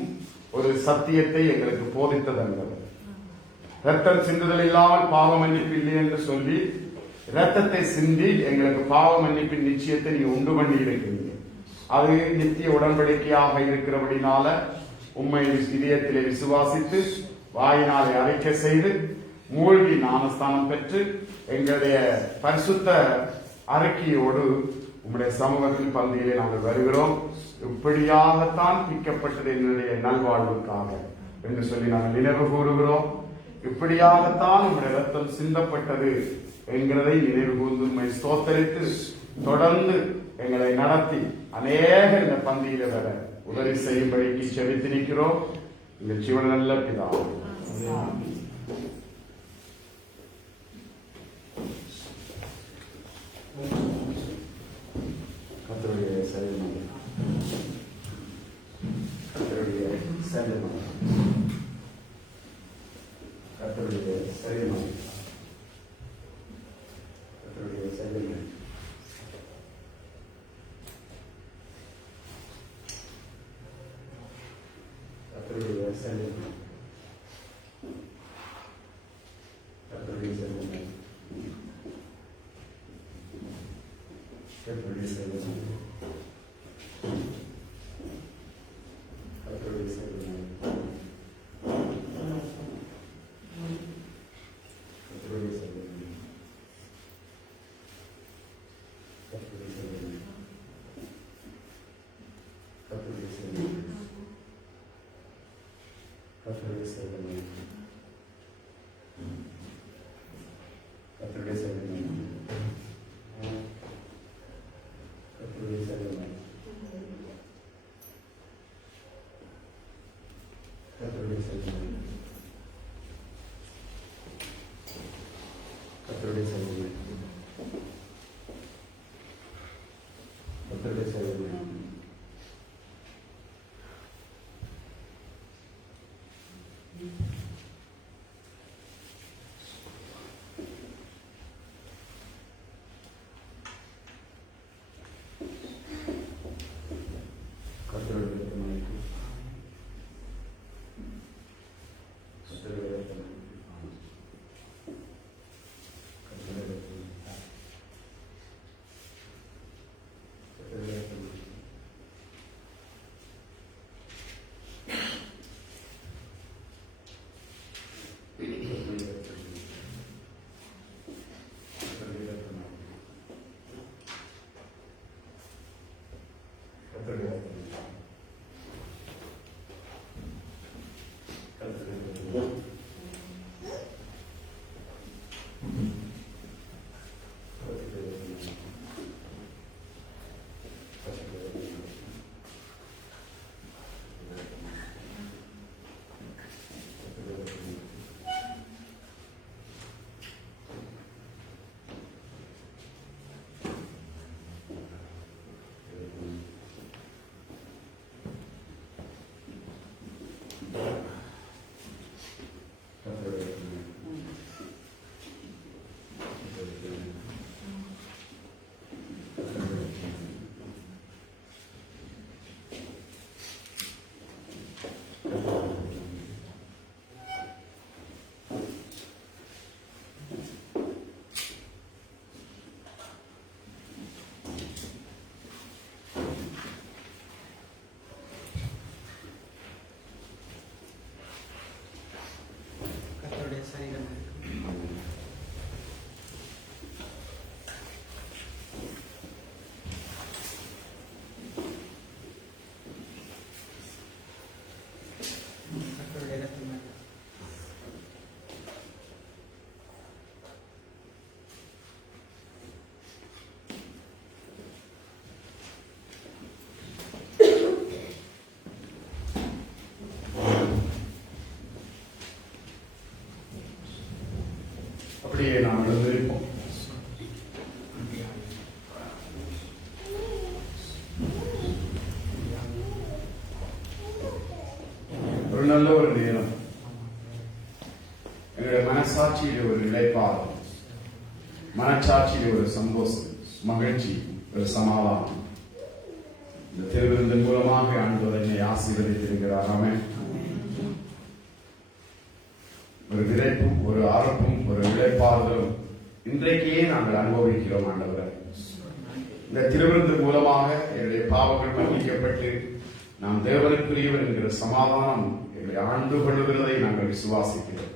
ஒரு சத்தியத்தை எங்களுக்கு போதித்ததல்லவர். இரத்தம் சிந்துதல் இல்லாமல் பாவ மன்னிப்பு இல்லை என்று சொல்லி இரத்தத்தை சிந்தி எங்களுக்கு பாவ மன்னிப்பின் நிச்சயத்தை நீ உண்டு பண்ணி இருக்கிறீங்க. அது நித்திய உடன்படிக்கையாக இருக்கிறபடினால உம்மை இதயத்திலே விசுவாசித்து வாயினாலே அறிக்கை செய்து மூழ்கி ஞானஸ்தானம் பெற்று எங்களுடைய பரிசுத்த அறிக்கையோடு உம்முடைய சமூகத்தில் பந்தியிலே நாங்கள் வருகிறோம். இப்படியாகத்தான் பிக்கப்பட்டது என்னுடைய நல்வாழ்வுக்காக என்று சொல்லி நாங்கள் நினைவு கூறுகிறோம். இப்படியாகத்தான் உம்முடைய ரத்தம் சிந்தப்பட்டது என்கிறதை நினைவு கூர்ந்து உம்மை ஸ்தோத்தரித்து தொடர்ந்து எங்களை நடத்தி அநேக இந்த பந்தியில வர உதவி செய்யும்படிக்கு செவித்து நிற்கிறோம். இந்த ஜீவன நல்ல பிதாவே. கர்த்தருடைய சரீரம், கர்த்தருடைய சரீரம், கர்த்தருடைய சரீரம், கர்த்தருடைய சரீரம், கர்த்தருடைய சரீரம், கர்த்தருடைய சரீரம், கர்த்தருடைய சரீரம், கர்த்தருடைய சரீரம், கர்த்தருடைய சரீரம், கர்த்தருடைய சரீரம், கர்த்தருடைய சரீரம், கர்த்தருடைய சரீரம், கர்த்தருடைய சகோதரி கர்த்தருடைய சகோதரி அப்படியே நாம் எழுந்திருப்போம். ஒரு நல்ல ஒரு நேரம், எங்களுடைய மனசாட்சியில ஒரு நிலைப்பாடு, மனசாட்சியில ஒரு சந்தோஷம், மகிழ்ச்சி, ஒரு சமாதானம். இந்த திருவிருந்தின் மூலமாக ஆண்டவர் என்னை ஆசீர்வதித்திருக்கிறார். ஆமென். ஒரு விதைப்பும் ஒரு ஆரப்பும் ஒரு இளைப்பாறுதலும் இன்றைக்கே நாங்கள் அனுபவிக்கிறோம். ஆண்டவரே, இந்த திருவிருந்து மூலமாக என்னுடைய பாவங்கள் மன்னிக்கப்பட்டு நாம் தேவனுக்குரியவன் என்கிற சமாதானம் எங்களை ஆண்டு கொள்ளுகிறதை நாங்கள் விசுவாசிக்கிறோம்,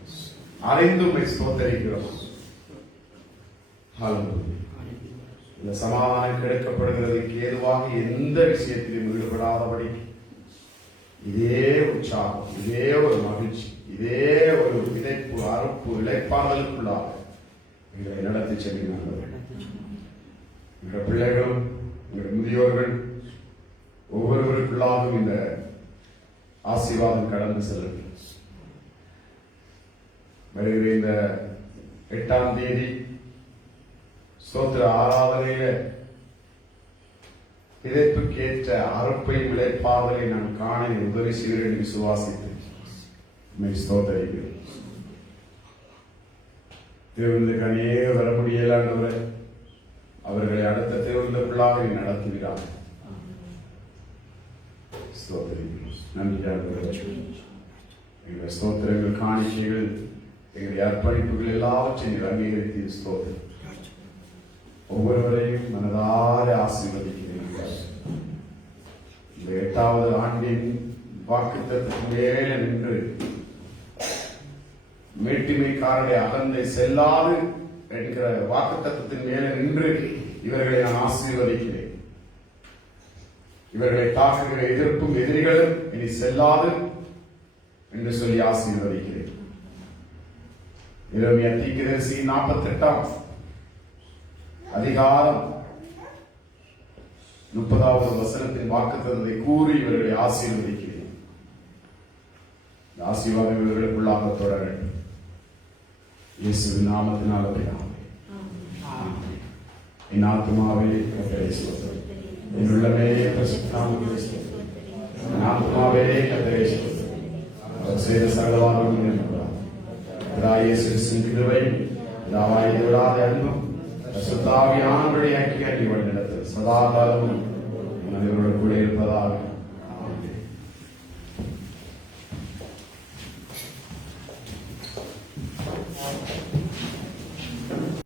அறிந்தும் ஸ்தோத்தரிக்கிறோம். இந்த சமாதானம் கிடைக்கப்படுகிறதுக்கு ஏதுவாக எந்த விஷயத்திலும் ஈடுபடாதபடி இதே உற்சாகம், இதே ஒரு மகிழ்ச்சி, இதே ஒரு விதைப்பு, அறுப்பு, இளைப்பாறுதலுக்குள்ளாக எங்களை நடத்தி செல்கிறார்கள். எங்கள் பிள்ளைகளும் எங்கள் முதியோர்கள் ஒவ்வொருவருக்குள்ளாகவும் இந்த ஆசீர்வாதம் கடந்து செல்லும். வருகிற இந்த 8ஆம் தேதி ஸ்தோத்திர ஆராதனையில விதைப்புக்கேற்ற அறுப்பையும் இளைப்பாறுதலை நான் காண உதவி செய்கிறேன் விசுவாசித்து ஸ்தோத்திரிக்கிறேன். திருவிருந்துக்கு அநேக வர முடியலாண்டவரை அவர்களை அடுத்த திருவிருந்துக்குள்ளாக நடத்துகிறார். ஸ்தோத்திரிக்கிறோம். நன்றி. எங்கள் ஸ்தோத்திரங்கள், காணிக்கைகள், எங்களுடைய அர்ப்பணிப்புகள் எல்லாவற்றையும் அங்கீகரித்து ஸ்தோத்திரம். ஒவ்வொருவரையும் மனதார ஆசீர்வதிக்கிறீர்கள். இந்த 8வது ஆண்டின் வாக்குத்தத்தத்தின் மேலே நின்று மேட்டிமைக்காரருடைய அகந்தை செல்லாது என்கிற வாக்குத்தத்தத்தின் மேலே நின்று இவர்களை நான் ஆசீர்வதிக்கிறேன். இவர்களை தாக்குகிற எதிர்ப்பும் எதிரிகளும் இனி செல்லாது என்று சொல்லி ஆசீர்வதிக்கிறேன். எரேமியா தீர்க்கதரிசி 48ஆம் அதிகாரம் 30வது வசனத்தின் வாக்குத்தத்தத்தை கூறி இவர்களை ஆசீர்வதிக்கிறேன். ஆசீர்வாதம் இவர்களுக்குள்ளாக தொடர வேண்டும். இயேசுவின் நாமத்தினால் பிதாவே. என் ஆத்மாவே கர்த்தரை ஸ்தோத்திரி. என் உள்ளமே பரிசுத்த நாமத்தை ஸ்தோத்திரி. என் ஆத்மாவே கர்த்தரை ஸ்தோத்திரி. அவர் செய்த சகலவாரும் நினைக்கிறார். இயேசு கிறிஸ்துவின் கிருபை, பிதாவாகிய தேவனுடைய அன்பும் பரிசுத்த ஆவியானவருடைய ஐக்கியம் இவர்களிடத்தில் சதா காலமும் இவர்களோடு கூட இருப்பதாக